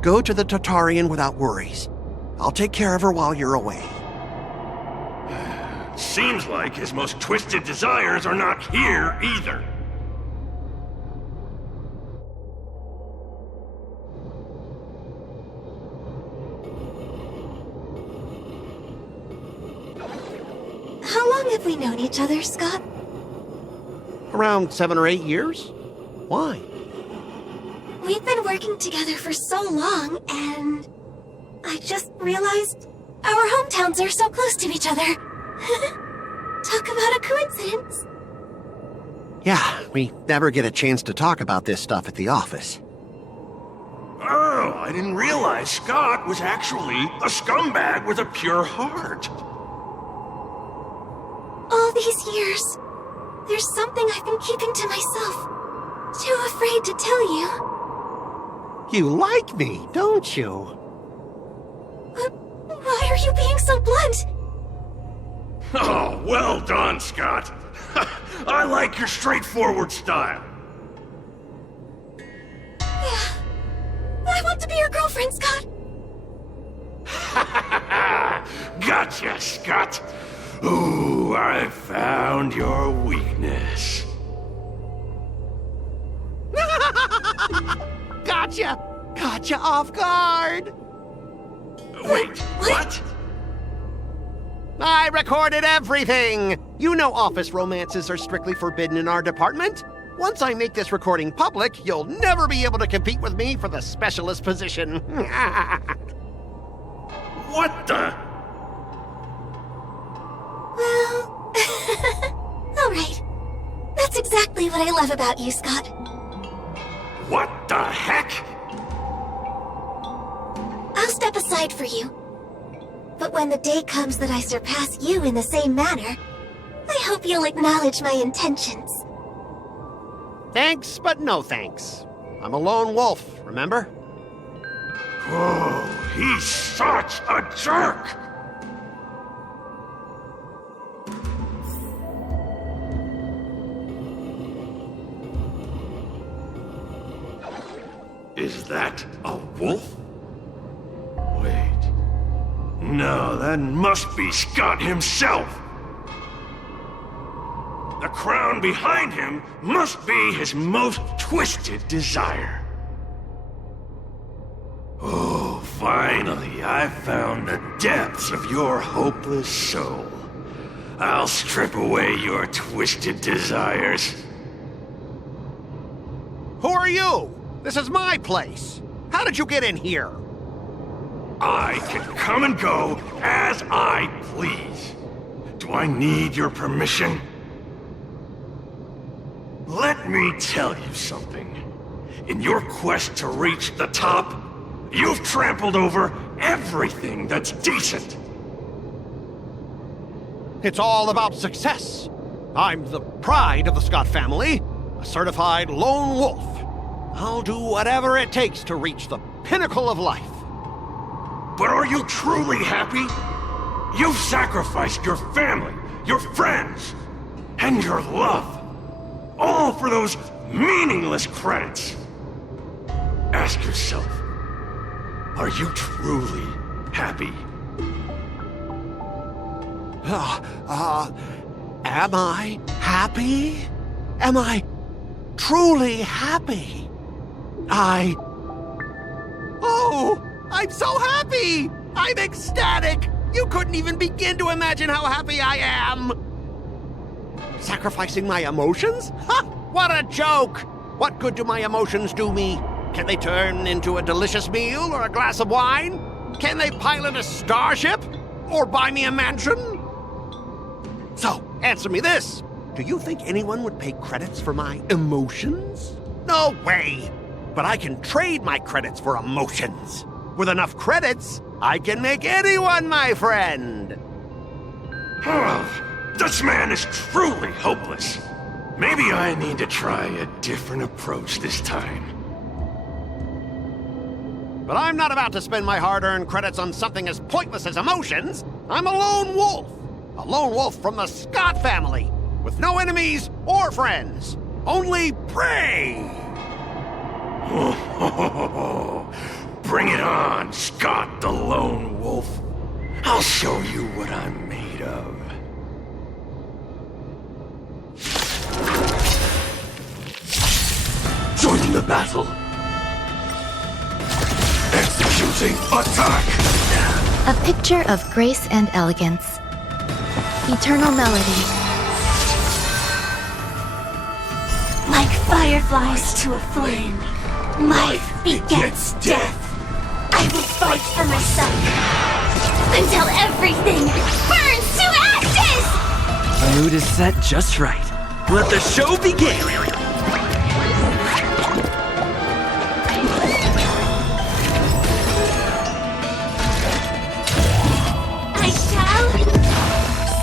Go to the Tartarian without worries. I'll take care of her while you're away. Seems like his most twisted desires are not here either. How long have we known each other, Scott? Around 7 or 8 years? Why? We've been working together for so long, and I just realized our hometowns are so close to each other. Talk about a coincidence. Yeah, we never get a chance to talk about this stuff at the office. Oh, I didn't realize Scott was actually a scumbag with a pure heart. All these years, there's something I've been keeping to myself. Too afraid to tell you. You like me, don't you? Why are you being so blunt? Oh, well done, Scott. I like your straightforward style. Yeah. I want to be your girlfriend, Scott. Gotcha, Scott. Ooh, I found your weakness. Gotcha! Gotcha off guard! Wait, what? I recorded everything! You know office romances are strictly forbidden in our department. Once I make this recording public, you'll never be able to compete with me for the specialist position. What the? Well, alright. That's exactly what I love about you, Scott. What the heck? I'll step aside for you. But when the day comes that I surpass you in the same manner, I hope you'll acknowledge my intentions. Thanks, but no thanks. I'm a lone wolf, remember? Oh, he's such a jerk! Is that a wolf? Wait. No, that must be Scott himself. The crown behind him must be his most twisted desire. Oh, finally, I found the depths of your hopeless soul. I'll strip away your twisted desires. Who are you? This is my place. How did you get in here? I can come and go as I please. Do I need your permission? Let me tell you something. In your quest to reach the top, you've trampled over everything that's decent. It's all about success. I'm the pride of the Scott family, a certified lone wolf. I'll do whatever it takes to reach the pinnacle of life. But are you truly happy? You've sacrificed your family, your friends, and your love. All for those meaningless credits. Ask yourself, are you truly happy? Am I happy? Am I truly happy? Oh, Oh, I'm so happy! I'm ecstatic! You couldn't even begin to imagine how happy I am! Sacrificing my emotions? Ha! What a joke! What good do my emotions do me? Can they turn into a delicious meal or a glass of wine? Can they pilot a starship? Or buy me a mansion? So, answer me this. Do you think anyone would pay credits for my emotions? No way! But I can trade my credits for emotions. With enough credits, I can make anyone my friend. This man is truly hopeless. Maybe I need to try a different approach this time. But I'm not about to spend my hard-earned credits on something as pointless as emotions. I'm a lone wolf. A lone wolf from the Scott family, with no enemies or friends. Only prey! Bring it on, Scott the Lone Wolf. I'll show you what I'm made of. Joining the battle. Executing attack! A picture of grace and elegance. Eternal melody. Like fireflies to a flame, life begets death. I will fight for my son until everything burns to ashes! The mood is set just right. Let the show begin! I shall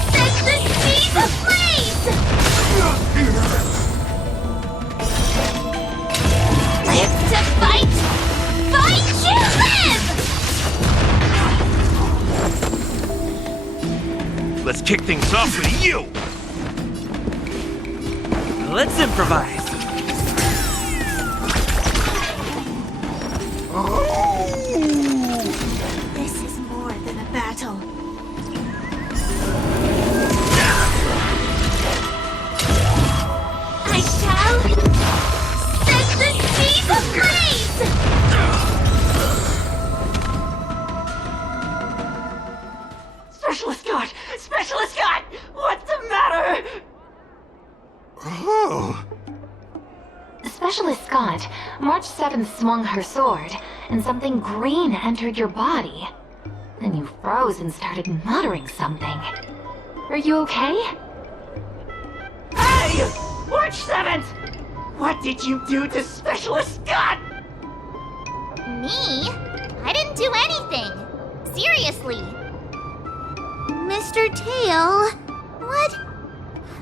set the seas ablaze! Live to fight! Fight to live! Let's kick things off with you! Let's improvise. This is more than a battle. I shall set the seas ablaze! Specialist Scott! Specialist Scott! What's the matter? Oh. Specialist Scott, March 7th swung her sword, and something green entered your body. Then you froze and started muttering something. Are you okay? Hey! March 7th! What did you do to Specialist Scott? Me? I didn't do anything. Seriously. Mr. Tail,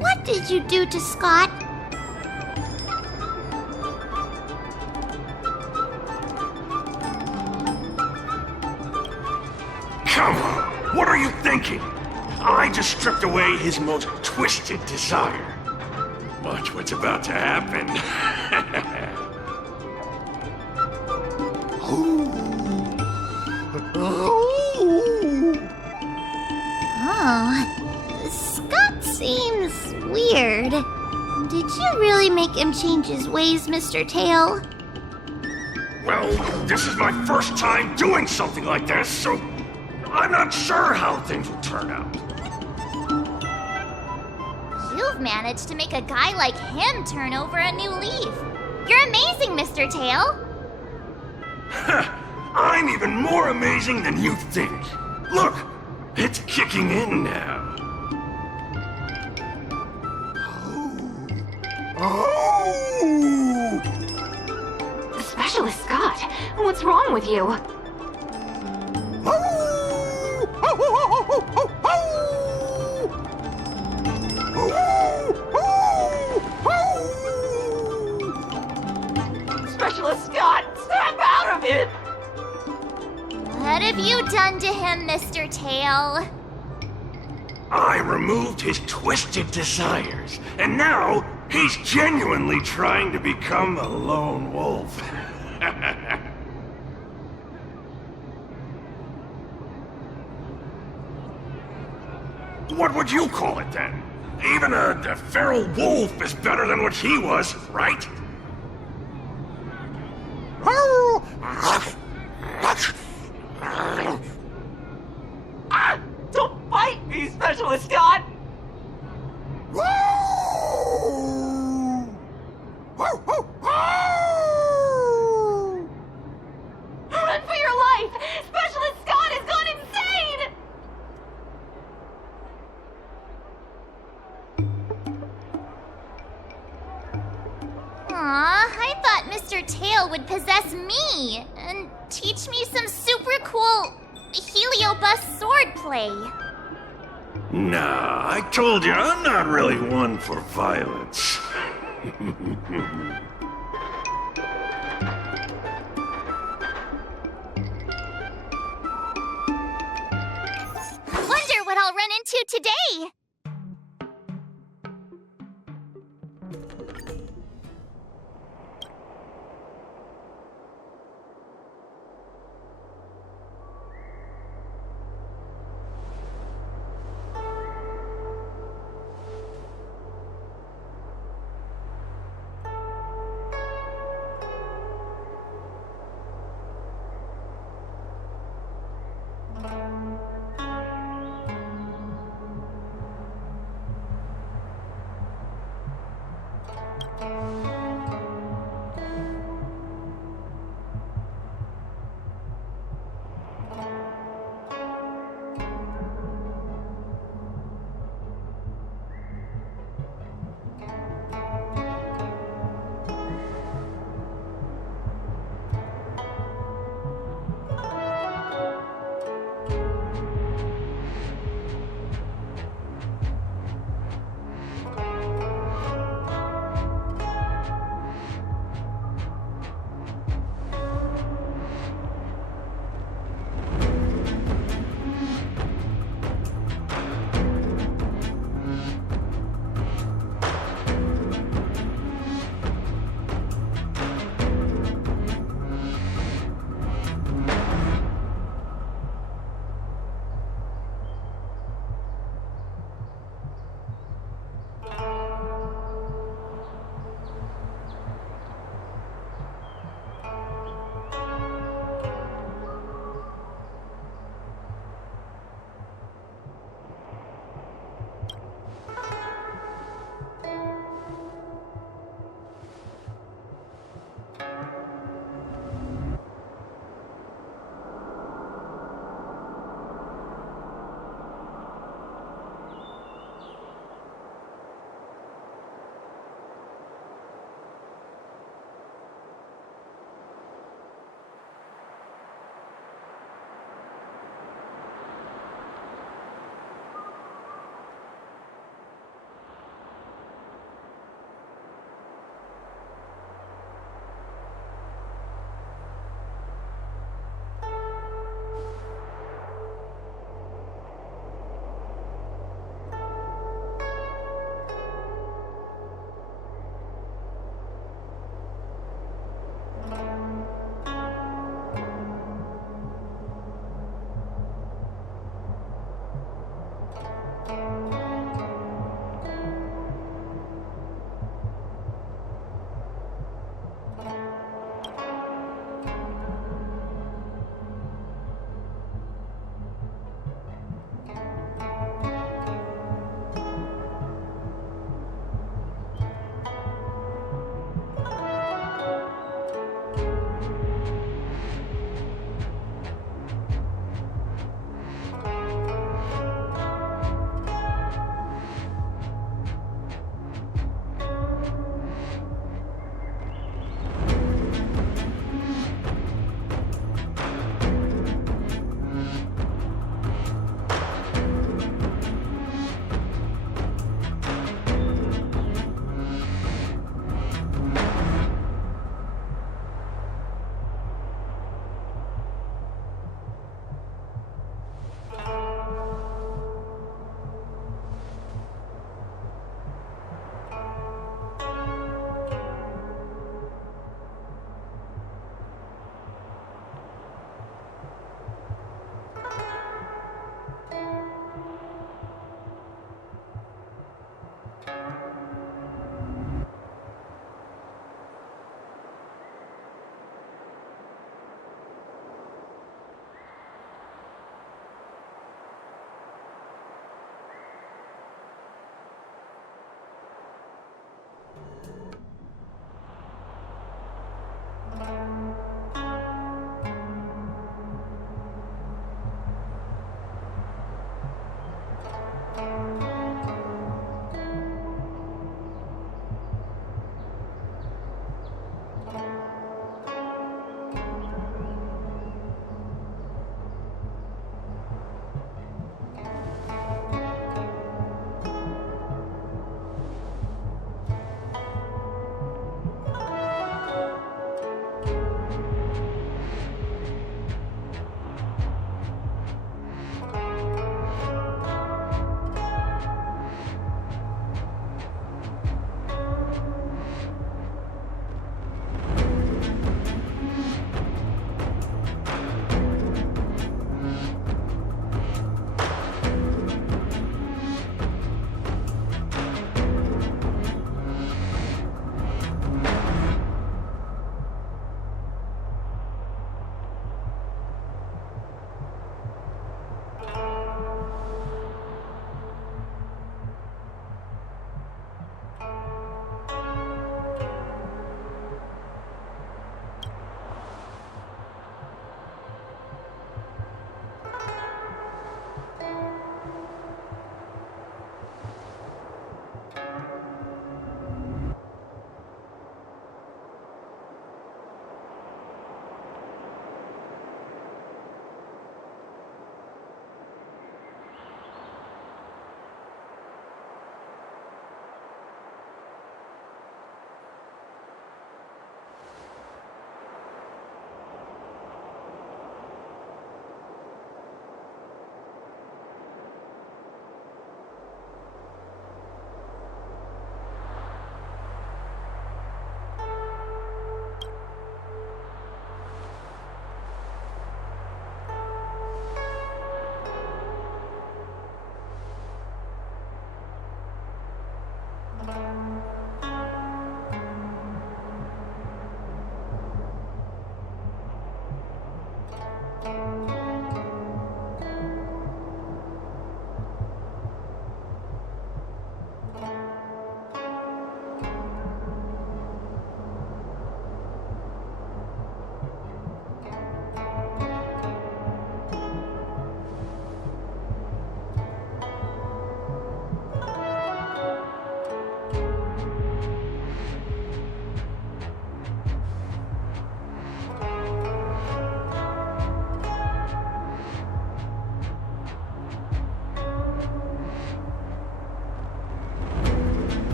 what did you do to Scott? Come on, what are you thinking? I just stripped away his most twisted desire. Watch what's about to happen. Oh, Scott seems weird. Did you really make him change his ways, Mr. Tail? Well, this is my first time doing something like this, so I'm not sure how things will turn out. You've managed to make a guy like him turn over a new leaf. You're amazing, Mr. Tail. I'm even more amazing than you think. Look, it's kicking in now. Specialist Scott, what's wrong with you? Specialist Scott, snap out of it! What have you done to him, Mr. Tail? I removed his twisted desires, and now he's genuinely trying to become a lone wolf. What would you call it then? Even a feral wolf is better than what he was, right? Specialist Scott! Woo! Woo, woo, woo! Run for your life! Specialist Scott has gone insane! Aw, I thought Mr. Tail would possess me and teach me some super cool Heliobus swordplay. Nah, I told you, I'm not really one for violence. Wonder what I'll run into today.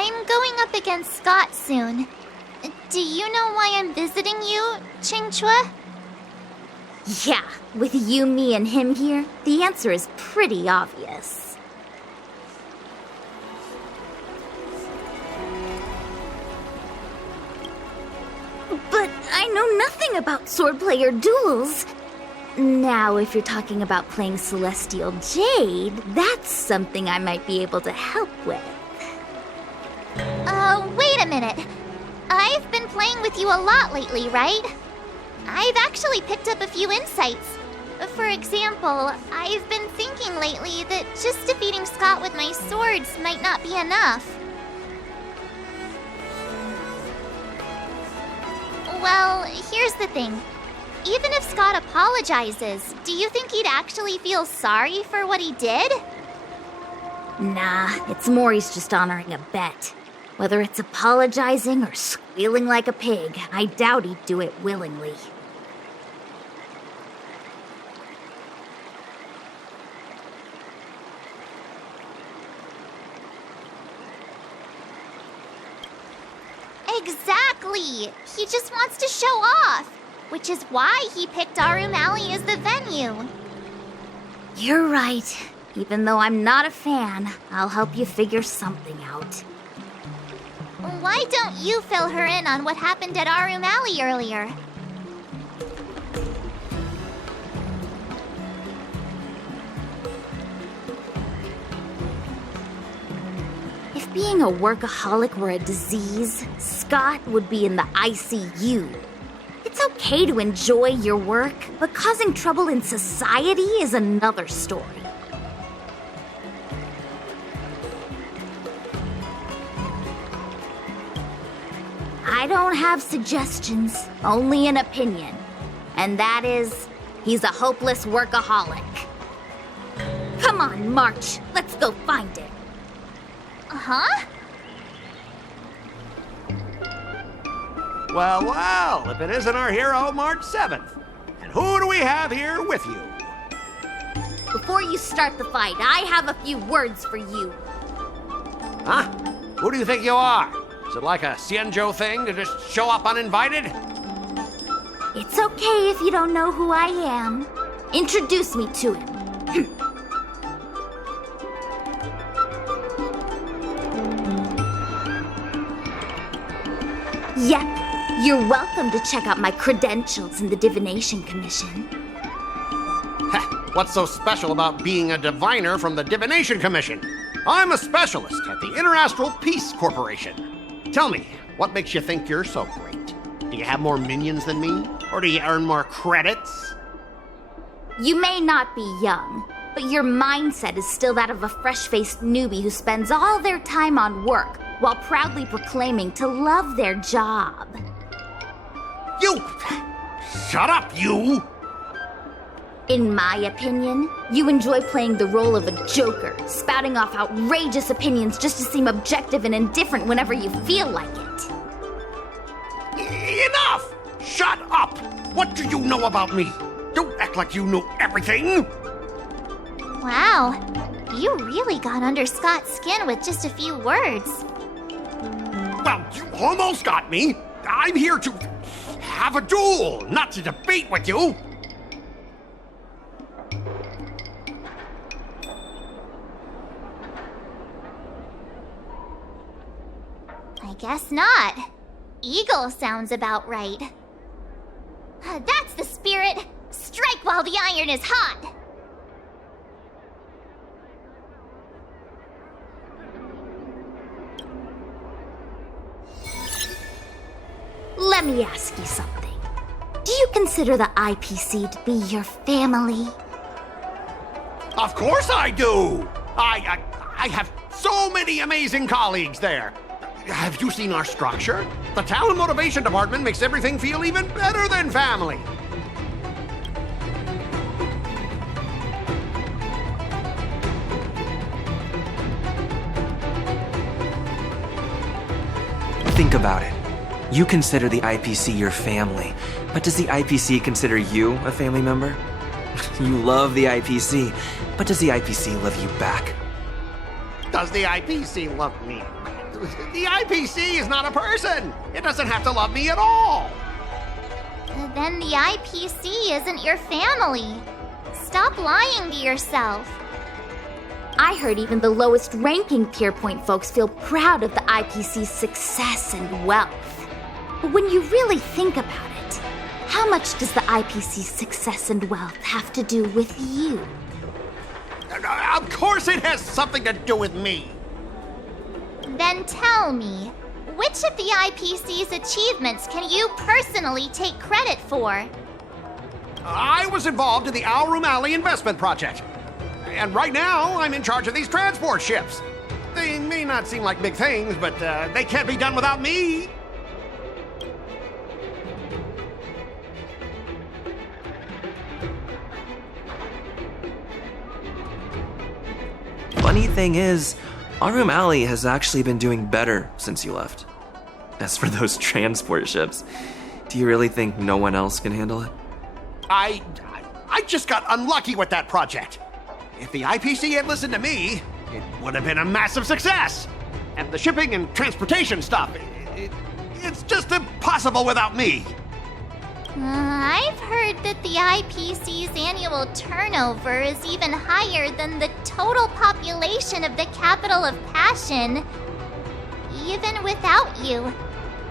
I'm going up against Scott soon. Do you know why I'm visiting you, Qingque? Yeah, with you, me, and him here, the answer is pretty obvious. But I know nothing about swordplay or duels. Now, if you're talking about playing Celestial Jade, that's something I might be able to help with. Wait a minute. I've been playing with you a lot lately, right? I've actually picked up a few insights. For example, I've been thinking lately that just defeating Scott with my swords might not be enough. Well, here's the thing. Even if Scott apologizes, do you think he'd actually feel sorry for what he did? Nah, it's more he's just honoring a bet. Whether it's apologizing or squealing like a pig, I doubt he'd do it willingly. Exactly! He just wants to show off, which is why he picked Arum Alley as the venue. You're right. Even though I'm not a fan, I'll help you figure something out. Why don't you fill her in on what happened at Arum Alley earlier? If being a workaholic were a disease, Scott would be in the ICU. It's okay to enjoy your work, but causing trouble in society is another story. I don't have suggestions, only an opinion. And that is, he's a hopeless workaholic. Come on, March, let's go find it. Huh? Well, well, if it isn't our hero, March 7th. And who do we have here with you? Before you start the fight, I have a few words for you. Huh? Who do you think you are? Is it like a Xianzhou thing to just show up uninvited? It's okay if you don't know who I am. Introduce me to him. Yep, you're welcome to check out my credentials in the Divination Commission. What's so special about being a diviner from the Divination Commission? I'm a specialist at the Interastral Peace Corporation. Tell me, what makes you think you're so great? Do you have more minions than me? Or do you earn more credits? You may not be young, but your mindset is still that of a fresh-faced newbie who spends all their time on work while proudly proclaiming to love their job. You! Shut up, you! In my opinion, you enjoy playing the role of a joker, spouting off outrageous opinions just to seem objective and indifferent whenever you feel like it. Enough! Shut up! What do you know about me? Don't act like you know everything! Wow, you really got under Scott's skin with just a few words. Well, you almost got me. I'm here to have a duel, not to debate with you. I guess not. Eagle sounds about right. That's the spirit! Strike while the iron is hot! Let me ask you something. Do you consider the IPC to be your family? Of course I do! I have so many amazing colleagues there. Have you seen our structure? The Talent Motivation Department makes everything feel even better than family. Think about it. You consider the IPC your family, but does the IPC consider you a family member? You love the IPC, but does the IPC love you back? Does the IPC love me? The IPC is not a person. It doesn't have to love me at all. Then the IPC isn't your family. Stop lying to yourself. I heard even the lowest ranking Pierpoint folks feel proud of the IPC's success and wealth. But when you really think about it, how much does the IPC's success and wealth have to do with you? Of course it has something to do with me. Then tell me, which of the IPC's achievements can you personally take credit for? I was involved in the Alrum Alley investment project. And right now, I'm in charge of these transport ships. They may not seem like big things, but they can't be done without me. Funny thing is, Alrum Alley has actually been doing better since you left. As for those transport ships, do you really think no one else can handle it? I just got unlucky with that project. If the IPC had listened to me, it would have been a massive success. And the shipping and transportation stuff, it's just impossible without me. I've heard that the IPC's annual turnover is even higher than the total population of the capital of Passion. Even without you,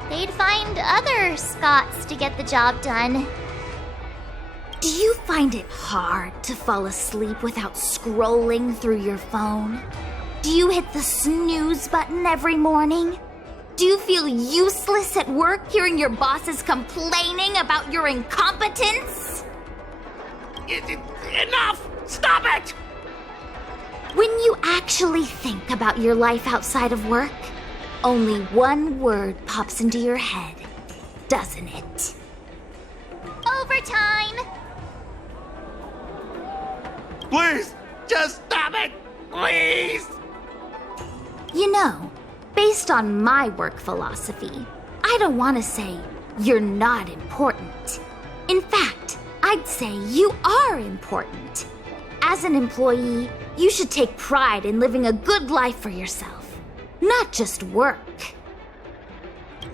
they'd find other Scots to get the job done. Do you find it hard to fall asleep without scrolling through your phone? Do you hit the snooze button every morning? Do you feel useless at work hearing your bosses complaining about your incompetence? Enough! Stop it! When you actually think about your life outside of work, only one word pops into your head. doesn't it? Overtime! Please, just stop it! Please! You know, based on my work philosophy, I don't want to say you're not important. In fact, I'd say you are important. As an employee, you should take pride in living a good life for yourself, not just work.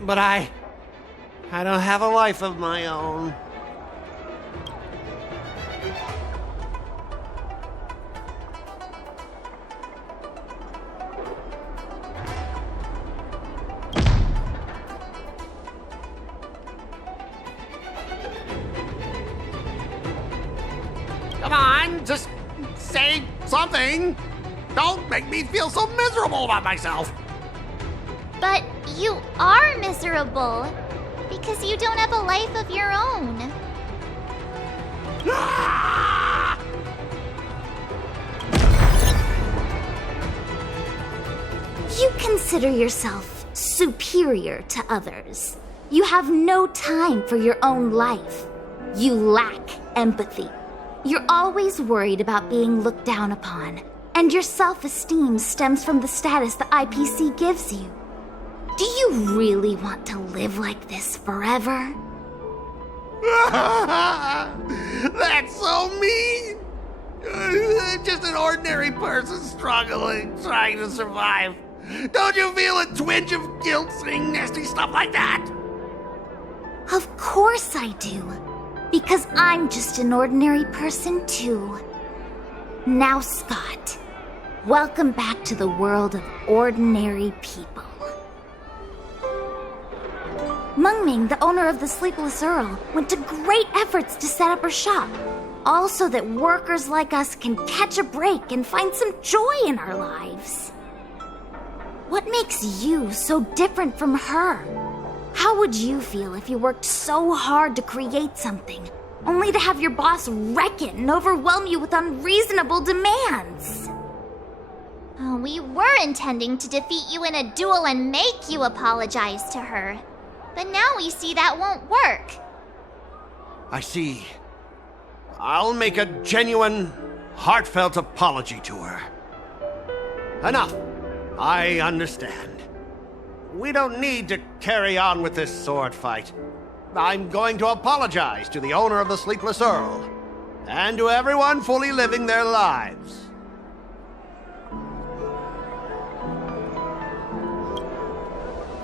But I don't have a life of my own. Come on, just say something. Don't make me feel so miserable about myself. But you are miserable because you don't have a life of your own. You consider yourself superior to others. You have no time for your own life. You lack empathy. You're always worried about being looked down upon, and your self-esteem stems from the status the IPC gives you. Do you really want to live like this forever? That's so mean! Just an ordinary person struggling, trying to survive. Don't you feel a twinge of guilt saying nasty stuff like that? Of course I do. Because I'm just an ordinary person too. Now, Scott, welcome back to the world of ordinary people. Mengming, the owner of the Sleepless Earl, went to great efforts to set up her shop, all so that workers like us can catch a break and find some joy in our lives. What makes you so different from her? How would you feel if you worked so hard to create something, only to have your boss wreck it and overwhelm you with unreasonable demands? Oh, we were intending to defeat you in a duel and make you apologize to her. But now we see that won't work. I see. I'll make a genuine, heartfelt apology to her. Enough. I understand. We don't need to carry on with this sword fight. I'm going to apologize to the owner of the Sleepless Earl, and to everyone fully living their lives.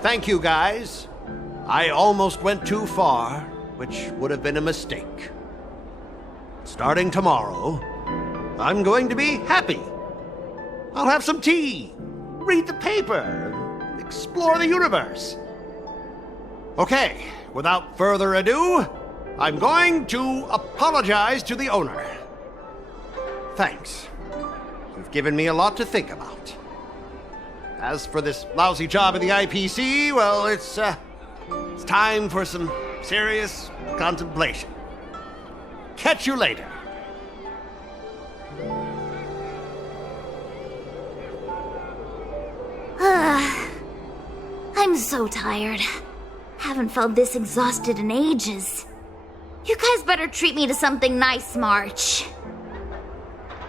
Thank you, guys. I almost went too far, which would have been a mistake. Starting tomorrow, I'm going to be happy. I'll have some tea, read the paper, explore the universe. Okay, without further ado, I'm going to apologize to the owner. Thanks. You've given me a lot to think about. As for this lousy job at the IPC, well, it's time for some serious contemplation. Catch you later. I'm so tired. Haven't felt this exhausted in ages. You guys better treat me to something nice, March.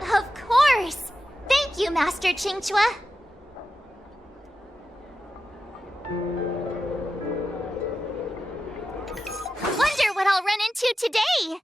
Of course! Thank you, Master Qingque. Wonder what I'll run into today!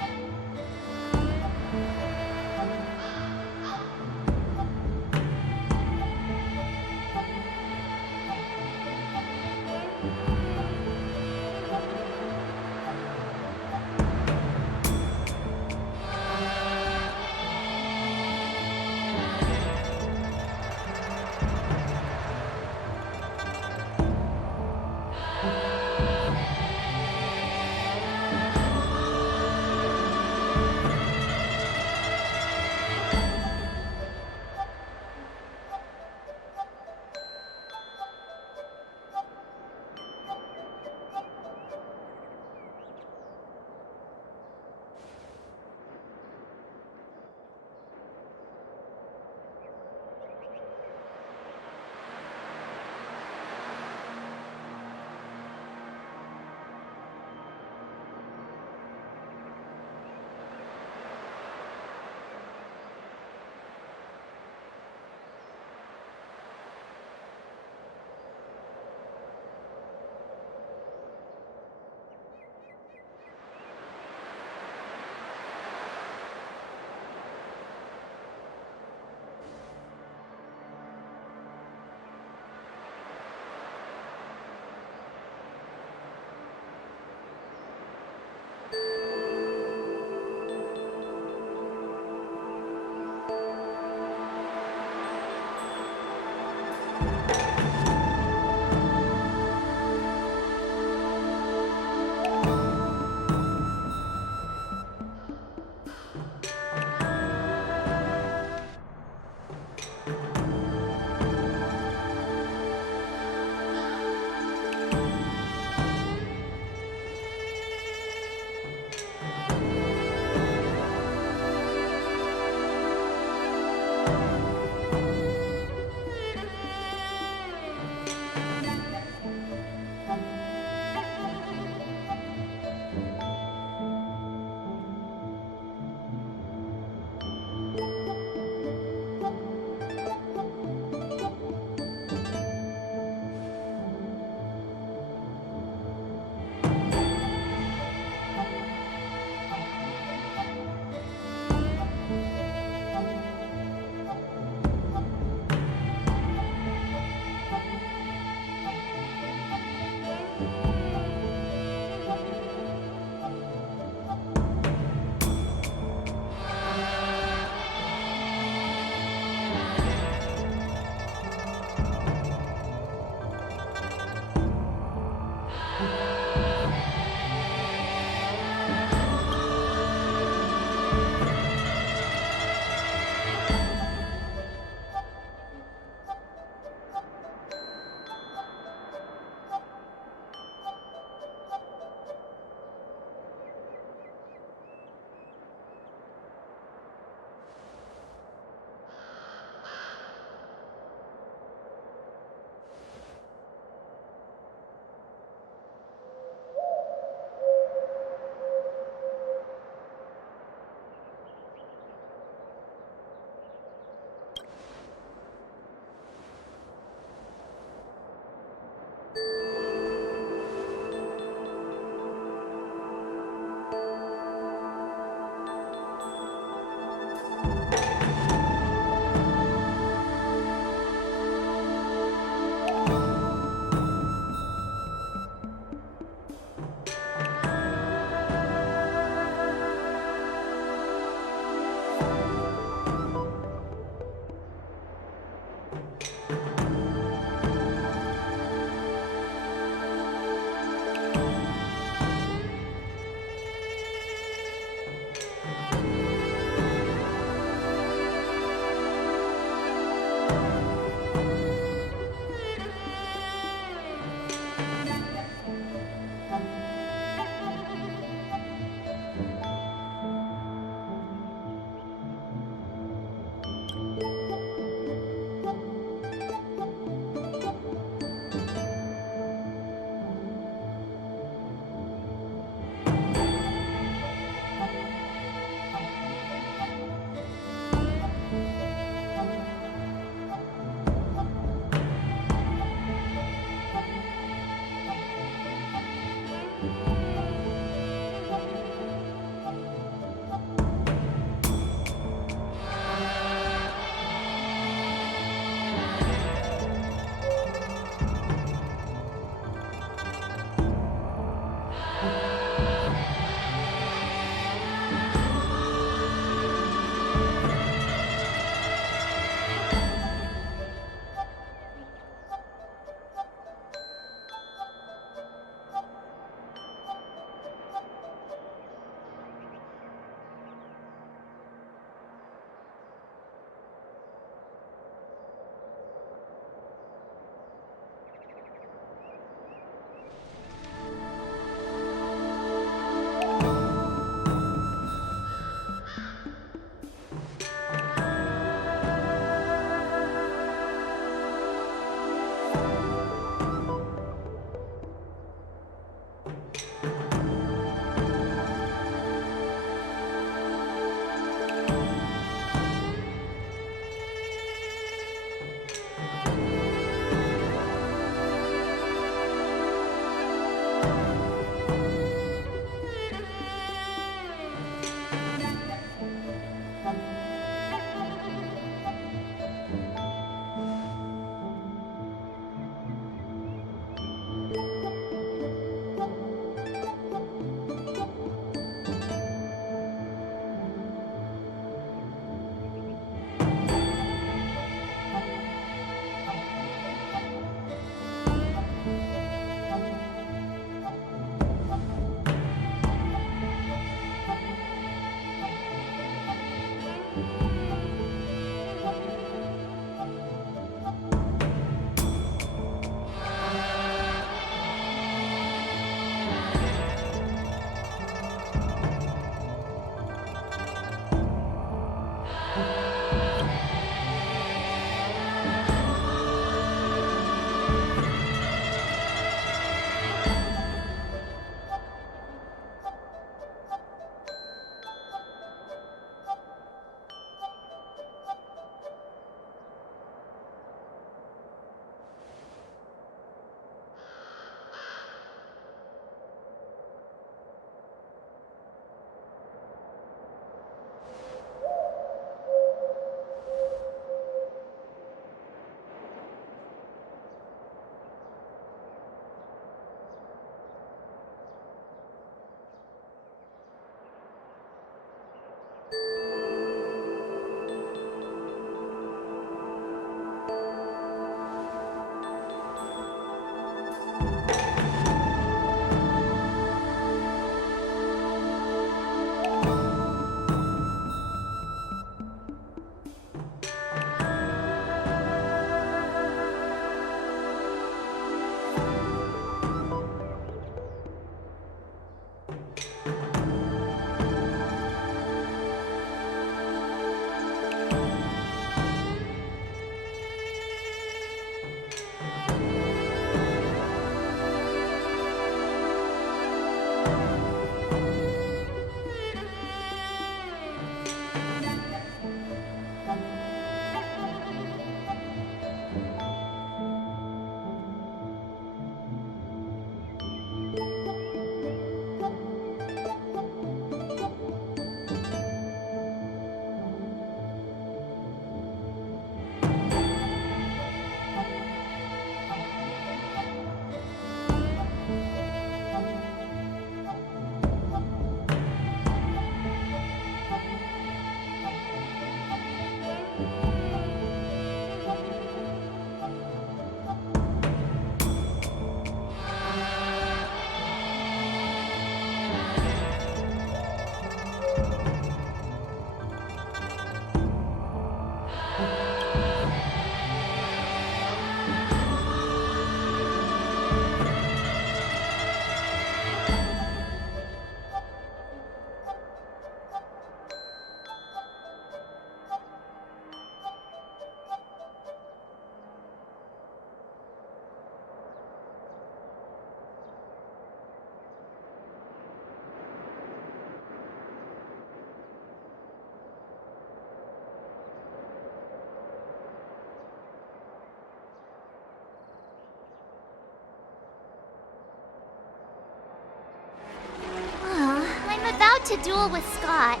about to duel with Scott,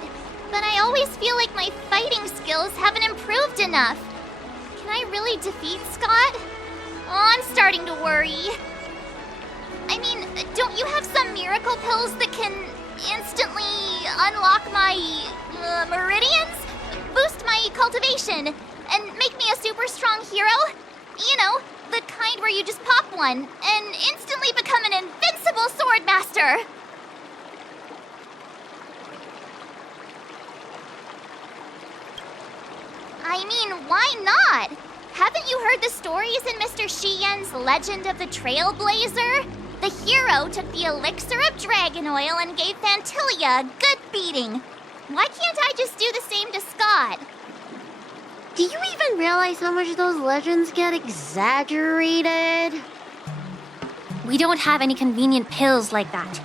but I always feel like my fighting skills haven't improved enough. Can I really defeat Scott? Oh, I'm starting to worry. I mean, don't you have some miracle pills that can instantly unlock my meridians? Boost my cultivation and make me a super strong hero? You know, the kind where you just pop one and instantly become an invincible sword master. I mean, why not? Haven't you heard the stories in Mr. Shiyen's Legend of the Trailblazer? The hero took the elixir of dragon oil and gave Phantilia a good beating. Why can't I just do the same to Scott? Do you even realize how much those legends get exaggerated? We don't have any convenient pills like that.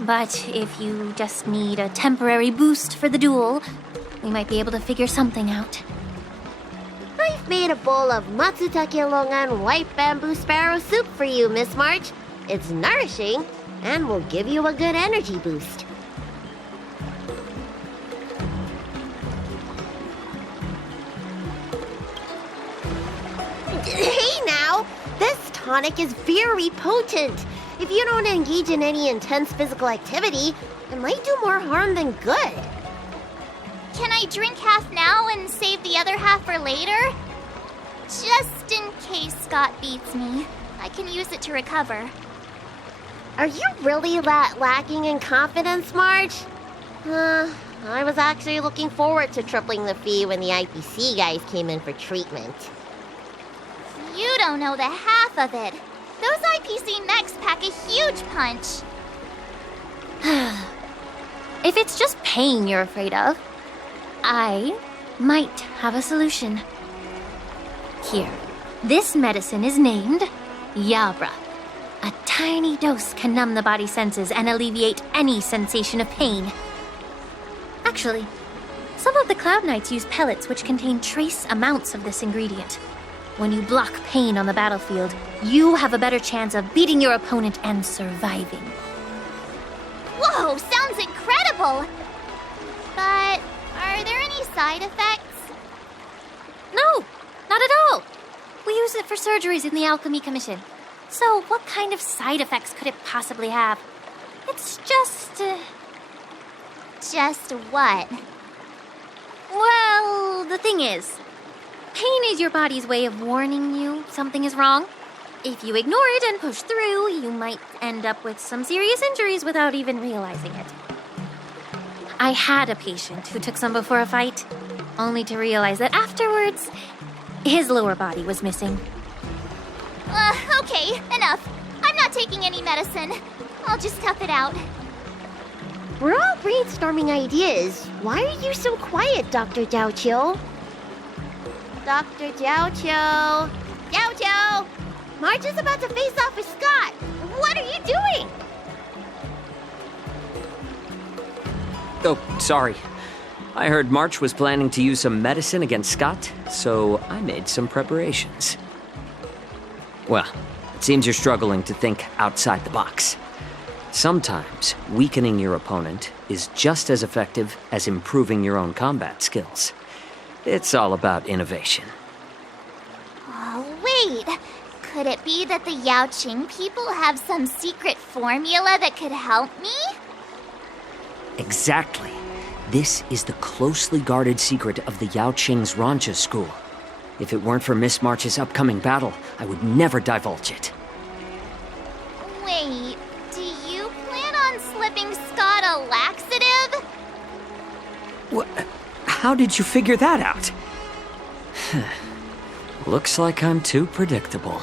But if you just need a temporary boost for the duel, we might be able to figure something out. I've made a bowl of Matsutake Longan white bamboo sparrow soup for you, Miss March. It's nourishing and will give you a good energy boost. Hey now! This tonic is very potent. If you don't engage in any intense physical activity, it might do more harm than good. Can I drink half now and save the other half for later? Just in case Scott beats me, I can use it to recover. Are you really that lacking in confidence, Marge? I was actually looking forward to tripling the fee when the IPC guys came in for treatment. You don't know the half of it. Those IPC mechs pack a huge punch. If it's just pain you're afraid of, I might have a solution. Here, this medicine is named Yabra. A tiny dose can numb the body's senses and alleviate any sensation of pain. Actually, some of the Cloud Knights use pellets which contain trace amounts of this ingredient. When you block pain on the battlefield, you have a better chance of beating your opponent and surviving. Whoa, sounds incredible! But are there any side effects? No, not at all. We use it for surgeries in the Alchemy Commission. So what kind of side effects could it possibly have? It's just... Just what? Well, the thing is, pain is your body's way of warning you something is wrong. If you ignore it and push through, you might end up with some serious injuries without even realizing it. I had a patient who took some before a fight, only to realize that afterwards, his lower body was missing. Okay, enough. I'm not taking any medicine. I'll just tough it out. We're all brainstorming ideas. Why are you so quiet, Dr. Jiaoqiu? Dr. Jiaoqiu! Jiaoqiu! Marge is about to face off with Scott! What are you doing? Oh, sorry. I heard March was planning to use some medicine against Scott, so I made some preparations. Well, it seems you're struggling to think outside the box. Sometimes weakening your opponent is just as effective as improving your own combat skills. It's all about innovation. Oh, wait. Could it be that the Yanqing people have some secret formula that could help me? Exactly. This is the closely guarded secret of the Yaoqing's Rancha school. If it weren't for Miss March's upcoming battle, I would never divulge it. Wait, do you plan on slipping Scott a laxative? What? How did you figure that out? Looks like I'm too predictable.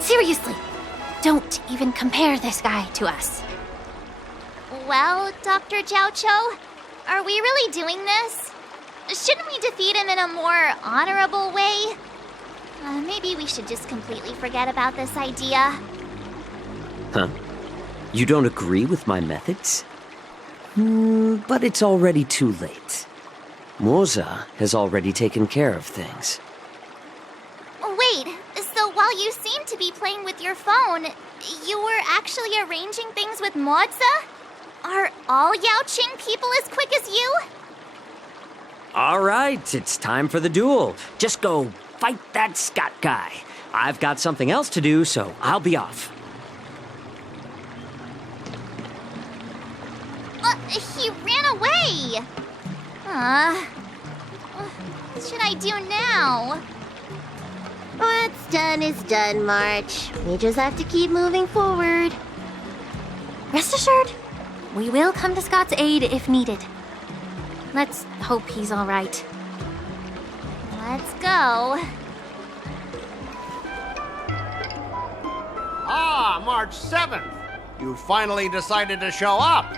Seriously, don't even compare this guy to us. Well, Dr. Jiaoqiu, are we really doing this? Shouldn't we defeat him in a more honorable way? Maybe we should just completely forget about this idea. Huh? You don't agree with my methods? But it's already too late. Moza has already taken care of things. while you seem to be playing with your phone, you were actually arranging things with Moza? Are all Yaoqing people as quick as you? All right, it's time for the duel. Just go fight that Scott guy. I've got something else to do, so I'll be off. He ran away! What should I do now? What's done is done, March. We just have to keep moving forward. Rest assured, we will come to Scott's aid if needed. Let's hope he's all right. Let's go. Ah, March 7th. You finally decided to show up.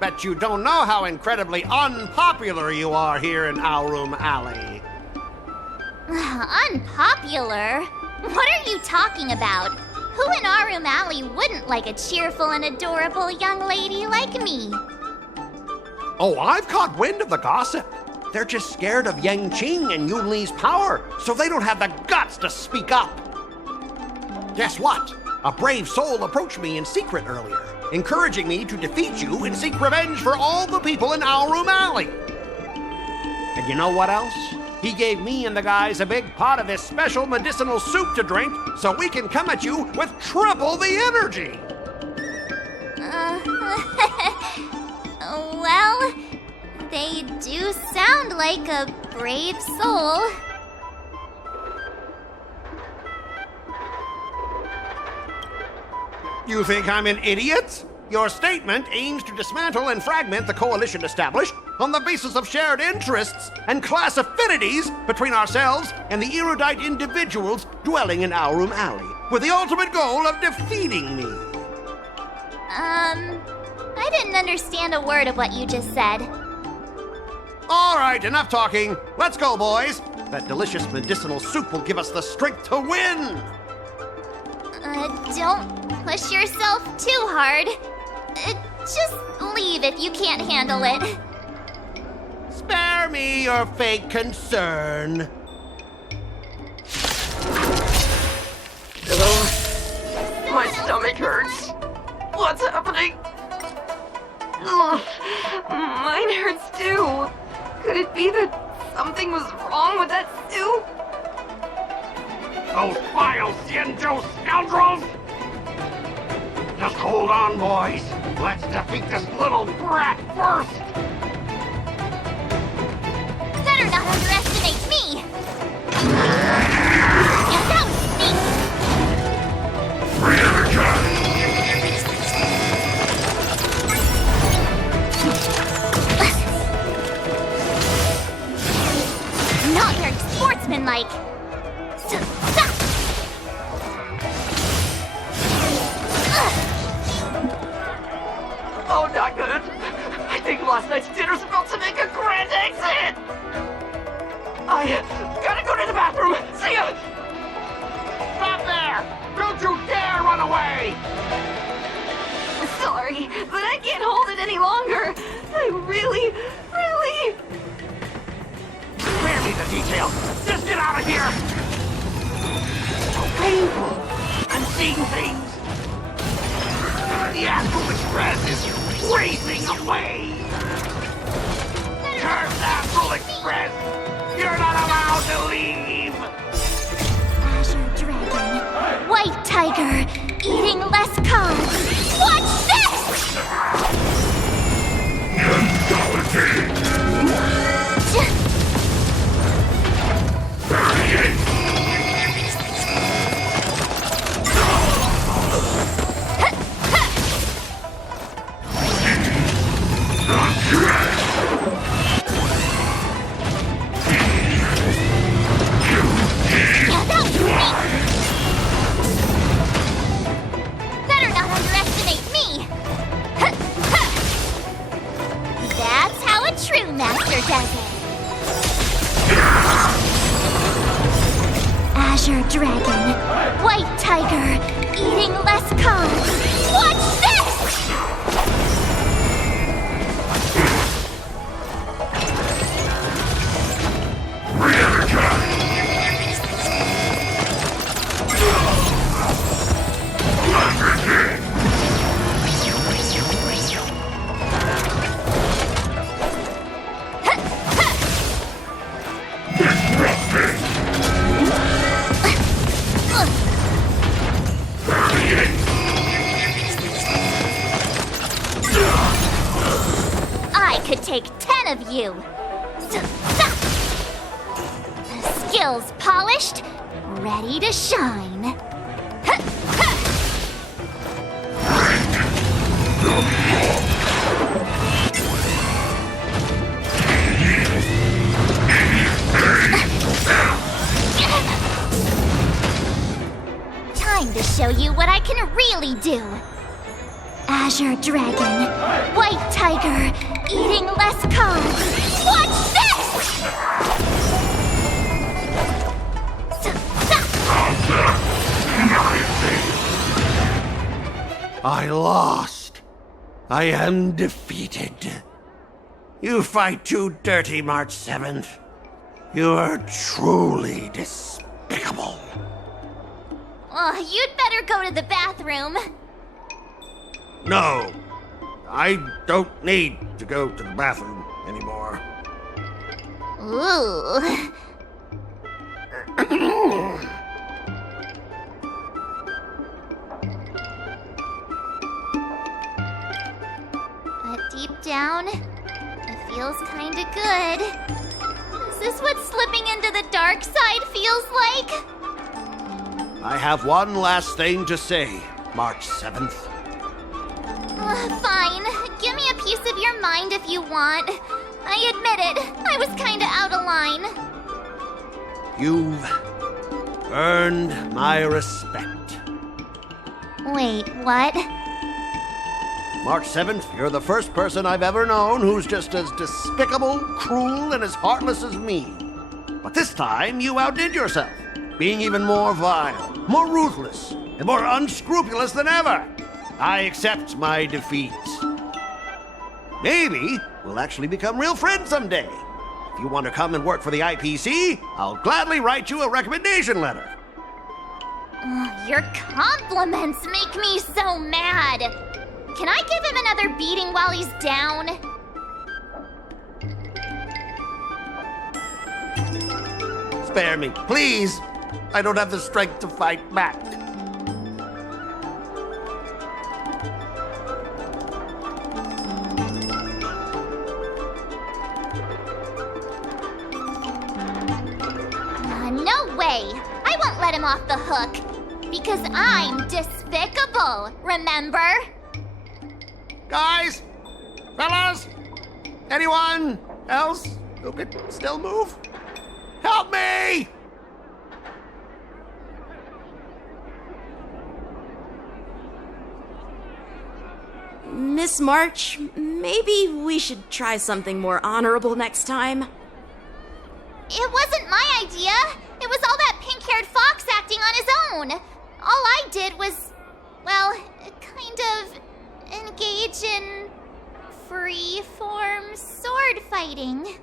Bet you don't know how incredibly unpopular you are here in Aurum Alley. Unpopular? What are you talking about? Who in Aurum Alley wouldn't like a cheerful and adorable young lady like me? Oh, I've caught wind of the gossip. They're just scared of Yanqing and Yunli's power, so they don't have the guts to speak up. Guess what? A brave soul approached me in secret earlier, encouraging me to defeat you and seek revenge for all the people in Aurum Alley. And you know what else? He gave me and the guys a big pot of this special medicinal soup to drink so we can come at you with triple the energy. Well, they do sound like a brave soul. You think I'm an idiot? Your statement aims to dismantle and fragment the coalition established on the basis of shared interests and class affinities between ourselves and the erudite individuals dwelling in Aurum Alley, with the ultimate goal of defeating me. I didn't understand a word of what you just said. All right, enough talking. Let's go, boys. That delicious medicinal soup will give us the strength to win. Don't push yourself too hard. Just leave if you can't handle it. Spare me your fake concern. My stomach hurts. What's happening? Ugh, mine hurts too. Could it be that something was wrong with that soup? Those vile Xianzhou scoundrels! Just hold on, boys. Let's defeat this little brat first. Better not underestimate me. Get out, Not very sportsmanlike. Stop! Oh, not good. I think last night's dinner's about to make a grand exit. I gotta go to the bathroom. See ya! Stop there! Don't you dare run away! Sorry, but I can't hold it any longer. I really... Spare me the details. Just get out of here! So painful. I'm seeing things. The Astral Express is racing away. Curse Astral Express! You're not allowed to leave! Azure Dragon, White Tiger, eating less carbs. Watch this! Better not underestimate me! That's how a true master does it! Azure Dragon, White Tiger, eating less carbs. Watch this! I could take 10 of you. Skills polished, ready to shine. Time to show you what I can really do. Azure Dragon, White Tiger, eating less carbs. Watch this! I lost. I am defeated. You fight too dirty, March 7th. You are truly despicable. Oh, you'd better go to the bathroom. No, I don't need to go to the bathroom anymore. Ooh. But deep down, it feels kinda good. Is this what slipping into the dark side feels like? I have one last thing to say, March 7th. Fine. Give me a piece of your mind if you want. I admit it. I was kinda out of line. You've earned my respect. Wait, what? March 7th, you're the first person I've ever known who's just as despicable, cruel, and as heartless as me. But this time, you outdid yourself, being even more vile, more ruthless, and more unscrupulous than ever. I accept my defeat. Maybe we'll actually become real friends someday. If you want to come and work for the IPC, I'll gladly write you a recommendation letter. Your compliments make me so mad. Can I give him another beating while he's down? Spare me, please. I don't have the strength to fight back. No way! I won't let him off the hook. Because I'm despicable, remember? Guys! Fellas! Anyone else who could still move? Help me! Miss March, maybe we should try something more honorable next time. It wasn't my idea. It was all that pink-haired fox acting on his own. All I did was, well, kind of engage in free-form sword fighting.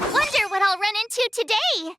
Wonder what I'll run into today.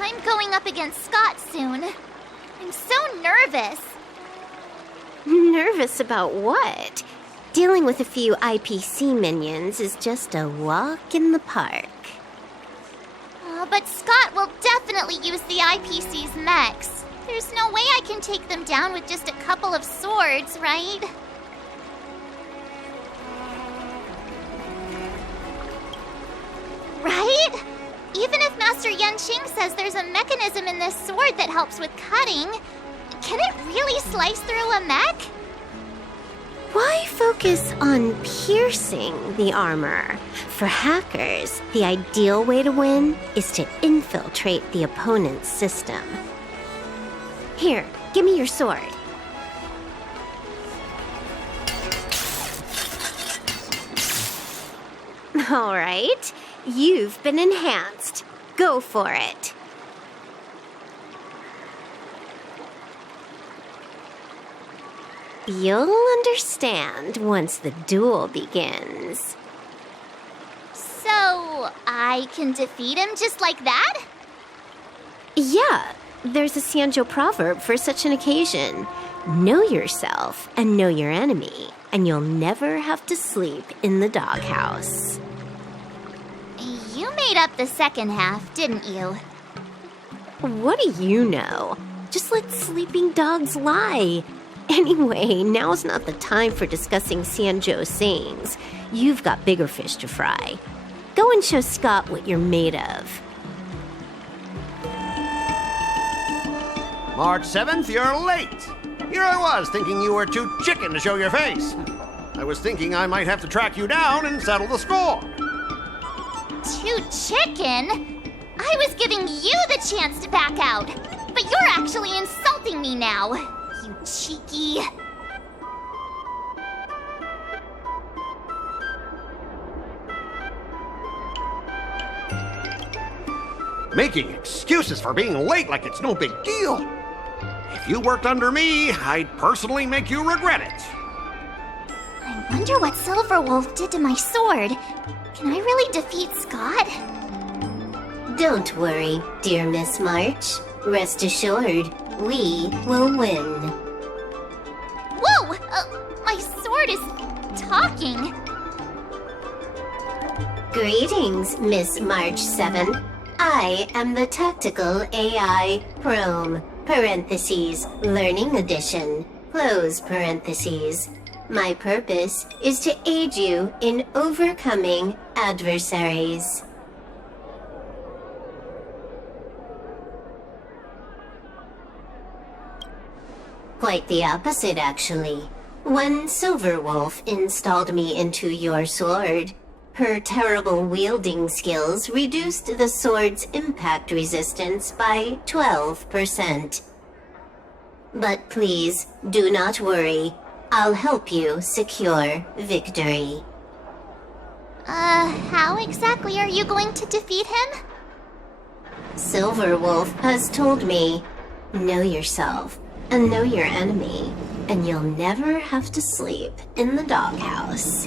I'm going up against Scott soon. I'm so nervous. Nervous about what? Dealing with a few IPC minions is just a walk in the park. But Scott will definitely use the IPC's mechs. There's no way I can take them down with just a couple of swords, right? Right? Even if Master Yanqing says there's a mechanism in this sword that helps with cutting, can it really slice through a mech? Why focus on piercing the armor? For hackers, the ideal way to win is to infiltrate the opponent's system. Here, give me your sword. All right, you've been enhanced. Go for it. You'll understand once the duel begins. So, I can defeat him just like that? Yeah, there's a Xianzhou proverb for such an occasion. Know yourself and know your enemy, and you'll never have to sleep in the doghouse. You made up the second half, didn't you? What do you know? Just let sleeping dogs lie. Anyway, now's not the time for discussing Xianzhou's sayings. You've got bigger fish to fry. Go and show Scott what you're made of. March 7th, you're late. Here I was, thinking you were too chicken to show your face. I was thinking I might have to track you down and settle the score. Too chicken? I was giving you the chance to back out, but you're actually insulting me now. You cheeky... Making excuses for being late like it's no big deal. If you worked under me, I'd personally make you regret it. I wonder what Silverwolf did to my sword. Can I really defeat Scott? Don't worry, dear Miss March. Rest assured, we will win. Whoa! My sword is talking. Greetings, Miss March 7. I am the Tactical AI Prome, parentheses, Learning Edition, close parentheses. My purpose is to aid you in overcoming adversaries. Quite the opposite, actually. One Silverwolf installed me into your sword. Her terrible wielding skills reduced the sword's impact resistance by 12%. But please, do not worry. I'll help you secure victory. How exactly are you going to defeat him? Silverwolf has told me, know yourself and know your enemy, and you'll never have to sleep in the doghouse.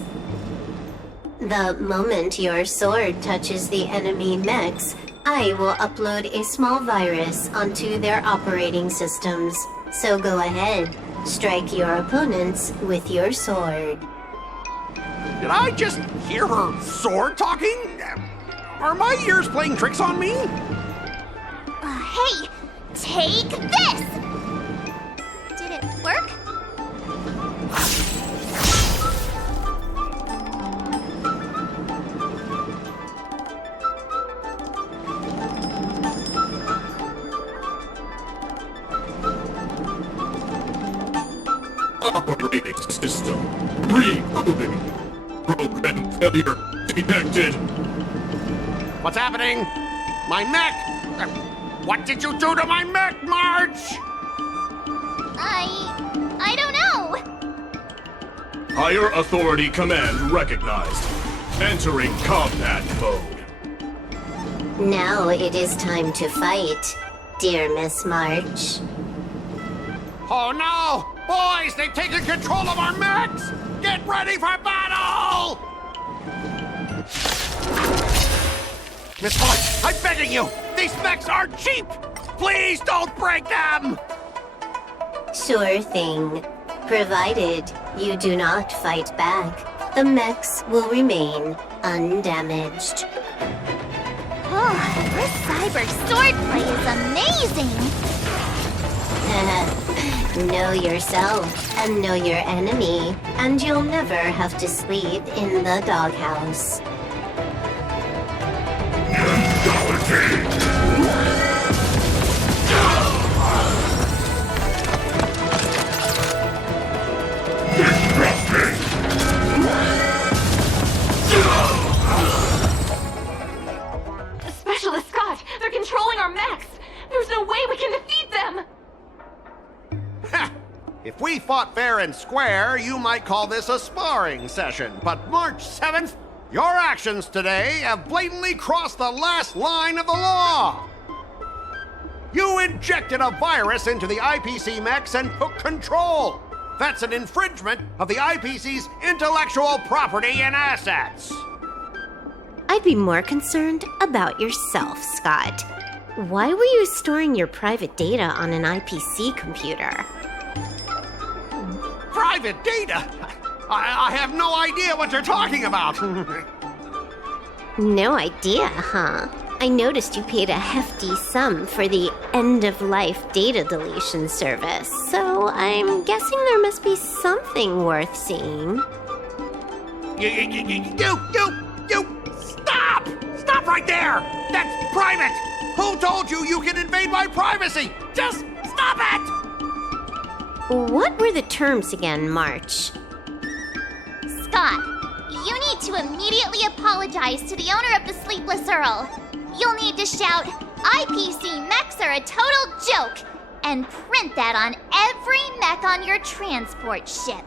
The moment your sword touches the enemy mechs, I will upload a small virus onto their operating systems. So go ahead, strike your opponents with your sword. Did I just hear her sword talking? Are my ears playing tricks on me? Hey, take this! Did it work? Operating system rebooting. Program failure detected. What's happening? My mech! What did you do to my mech, March? I don't know. Higher authority command recognized. Entering combat mode. Now it is time to fight, dear Miss March. Oh no! Boys, they've taken control of our mechs! Get ready for battle! Miss March, I'm begging you! These mechs are cheap! Please don't break them! Sure thing. Provided you do not fight back, the mechs will remain undamaged. Oh, this cyber swordplay is amazing! Know yourself and know your enemy, and you'll never have to sleep in the doghouse. Specialist Scott, they're controlling our mechs. There's no way we can defeat them. If we fought fair and square, you might call this a sparring session. But March 7th, your actions today have blatantly crossed the last line of the law. You injected a virus into the IPC mechs and took control. That's an infringement of the IPC's intellectual property and assets. I'd be more concerned about yourself, Scott. Why were you storing your private data on an IPC computer? Private data? I have no idea what you're talking about. No idea, huh? I noticed you paid a hefty sum for the end-of-life data deletion service, so I'm guessing there must be something worth seeing. You! Stop! Stop right there! That's private! Who told you you can invade my privacy? Just stop it! What were the terms again, March? Scott, you need to immediately apologize to the owner of the Sleepless Earl. You'll need to shout, IPC mechs are a total joke, and print that on every mech on your transport ship.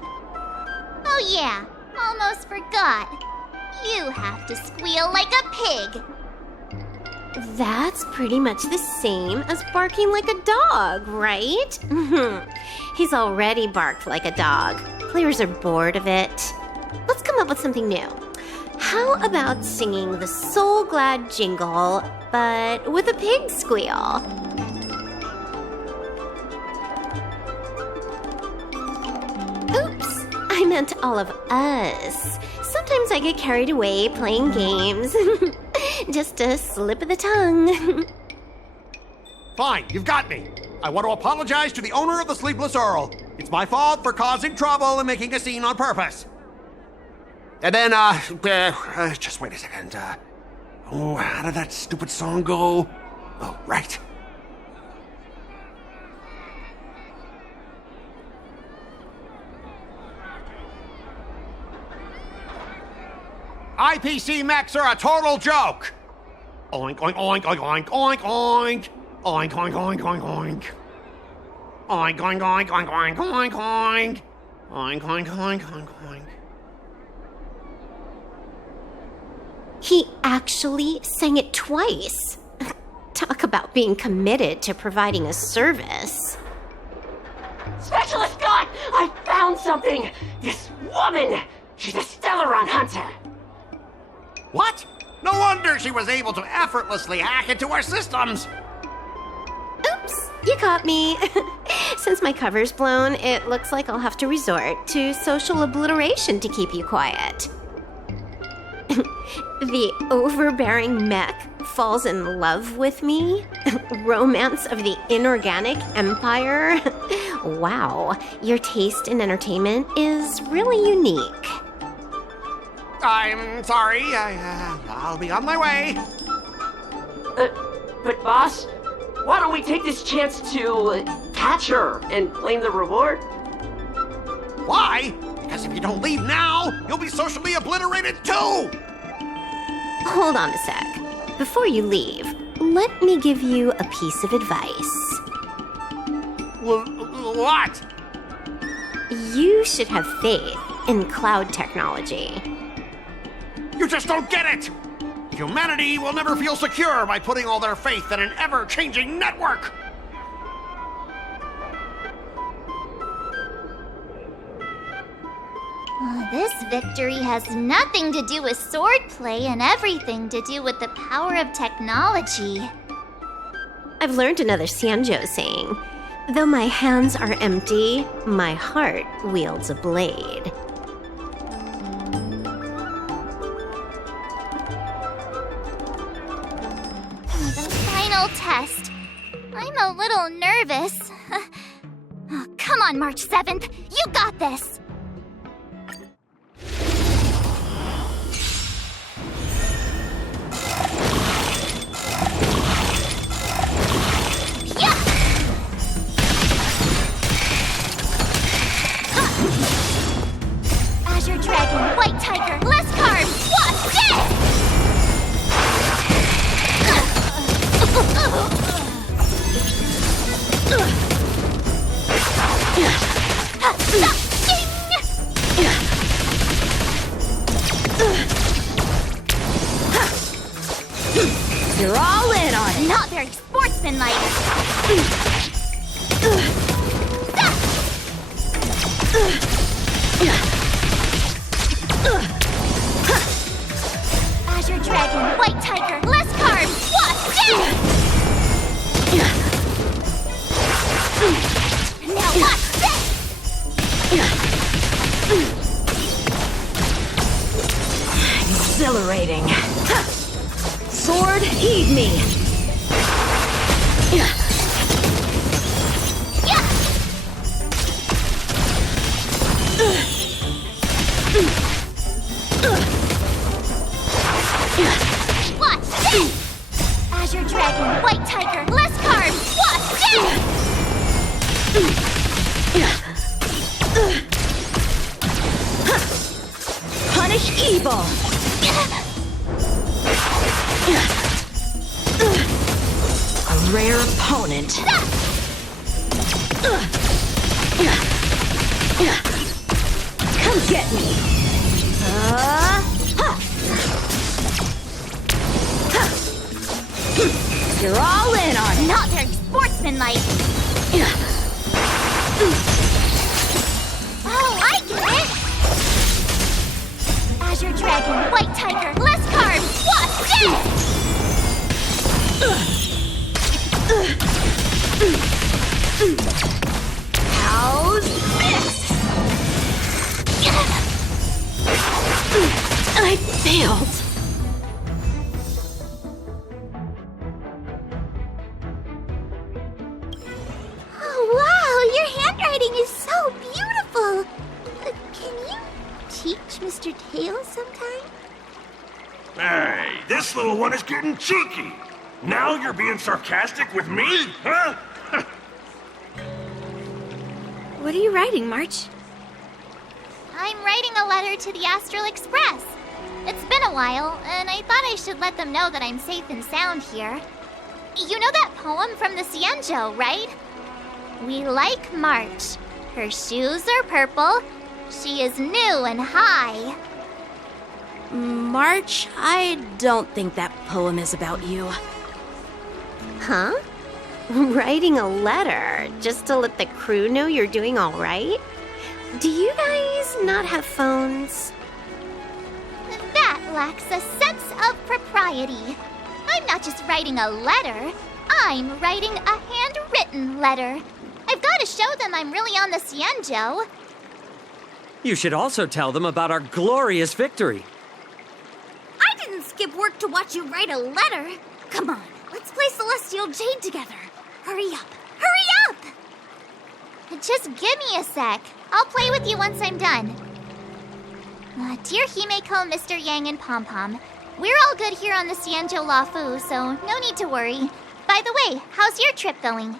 Oh yeah, almost forgot. You have to squeal like a pig. That's pretty much the same as barking like a dog, right? He's already barked like a dog. Players are bored of it. Let's come up with something new. How about singing the Soul Glad jingle, but with a pig squeal? Oops, I meant all of us. Sometimes I get carried away playing games. Just a slip of the tongue. Fine, you've got me. I want to apologize to the owner of the Sleepless Earl. It's my fault for causing trouble and making a scene on purpose. And then, just wait a second. How did that stupid song go? Oh, right. IPC mechs are a total joke! Oink, oink, oink, oink, oink, oink, oink. Oink, oink, oink, oink, oink. Oink, oink, oink, oink, oink, oink, oink. Oink, oink, oink, oink, oink. He actually sang it twice. Talk about being committed to providing a service. Specialist Scott! I found something! This woman! She's a Stellaron hunter! What? No wonder she was able to effortlessly hack into our systems! Oops, you caught me. Since my cover's blown, it looks like I'll have to resort to social obliteration to keep you quiet. The overbearing mech falls in love with me? Romance of the inorganic empire? Wow, your taste in entertainment is really unique. I'm sorry, I'll be on my way. But boss, why don't we take this chance to catch her and claim the reward? Why? Because if you don't leave now, you'll be socially obliterated too! Hold on a sec. Before you leave, let me give you a piece of advice. What? You should have faith in cloud technology. You just don't get it! Humanity will never feel secure by putting all their faith in an ever-changing network! This victory has nothing to do with swordplay and everything to do with the power of technology. I've learned another Xianzhou saying, though my hands are empty, my heart wields a blade. The final test. I'm a little nervous. Oh, come on, March 7th. You got this! Azure Dragon, White Tiger, less carbs! Watch this! You're all in on it. Not very sportsmanlike. Azure Dragon, White Tiger, less carbs! Watch this! Now watch this! Exhilarating. Sword, heed me. Watch this! Azure Dragon, White Tiger, less carbs! Watch this! Punish evil! A rare opponent. Come get me. You're all in on it. Not very sportsmanlike. Oh, I get it. Azure Dragon, White Tiger, less carbs. Watch this! How's this? I failed. Oh, wow, your handwriting is so beautiful. Can you teach Mr. Tails sometime? Hey, this little one is getting cheeky. Now you're being sarcastic with me, huh? What are you writing, March? I'm writing a letter to the Astral Express. It's been a while, and I thought I should let them know that I'm safe and sound here. You know that poem from the Xianzhou, right? We like March. Her shoes are purple. She is new and high. March, I don't think that poem is about you. Huh? Writing a letter just to let the crew know you're doing all right? Do you guys not have phones? That lacks a sense of propriety. I'm not just writing a letter. I'm writing a handwritten letter. I've got to show them I'm really on the Xianzhou. You should also tell them about our glorious victory. I didn't skip work to watch you write a letter. Come on, let's play Celestial Jade together. Hurry up! Hurry up! Just give me a sec. I'll play with you once I'm done. Dear Himeko, Mr. Yang, and Pom Pom, we're all good here on the Xianzhou Lafu, so no need to worry. By the way, how's your trip going?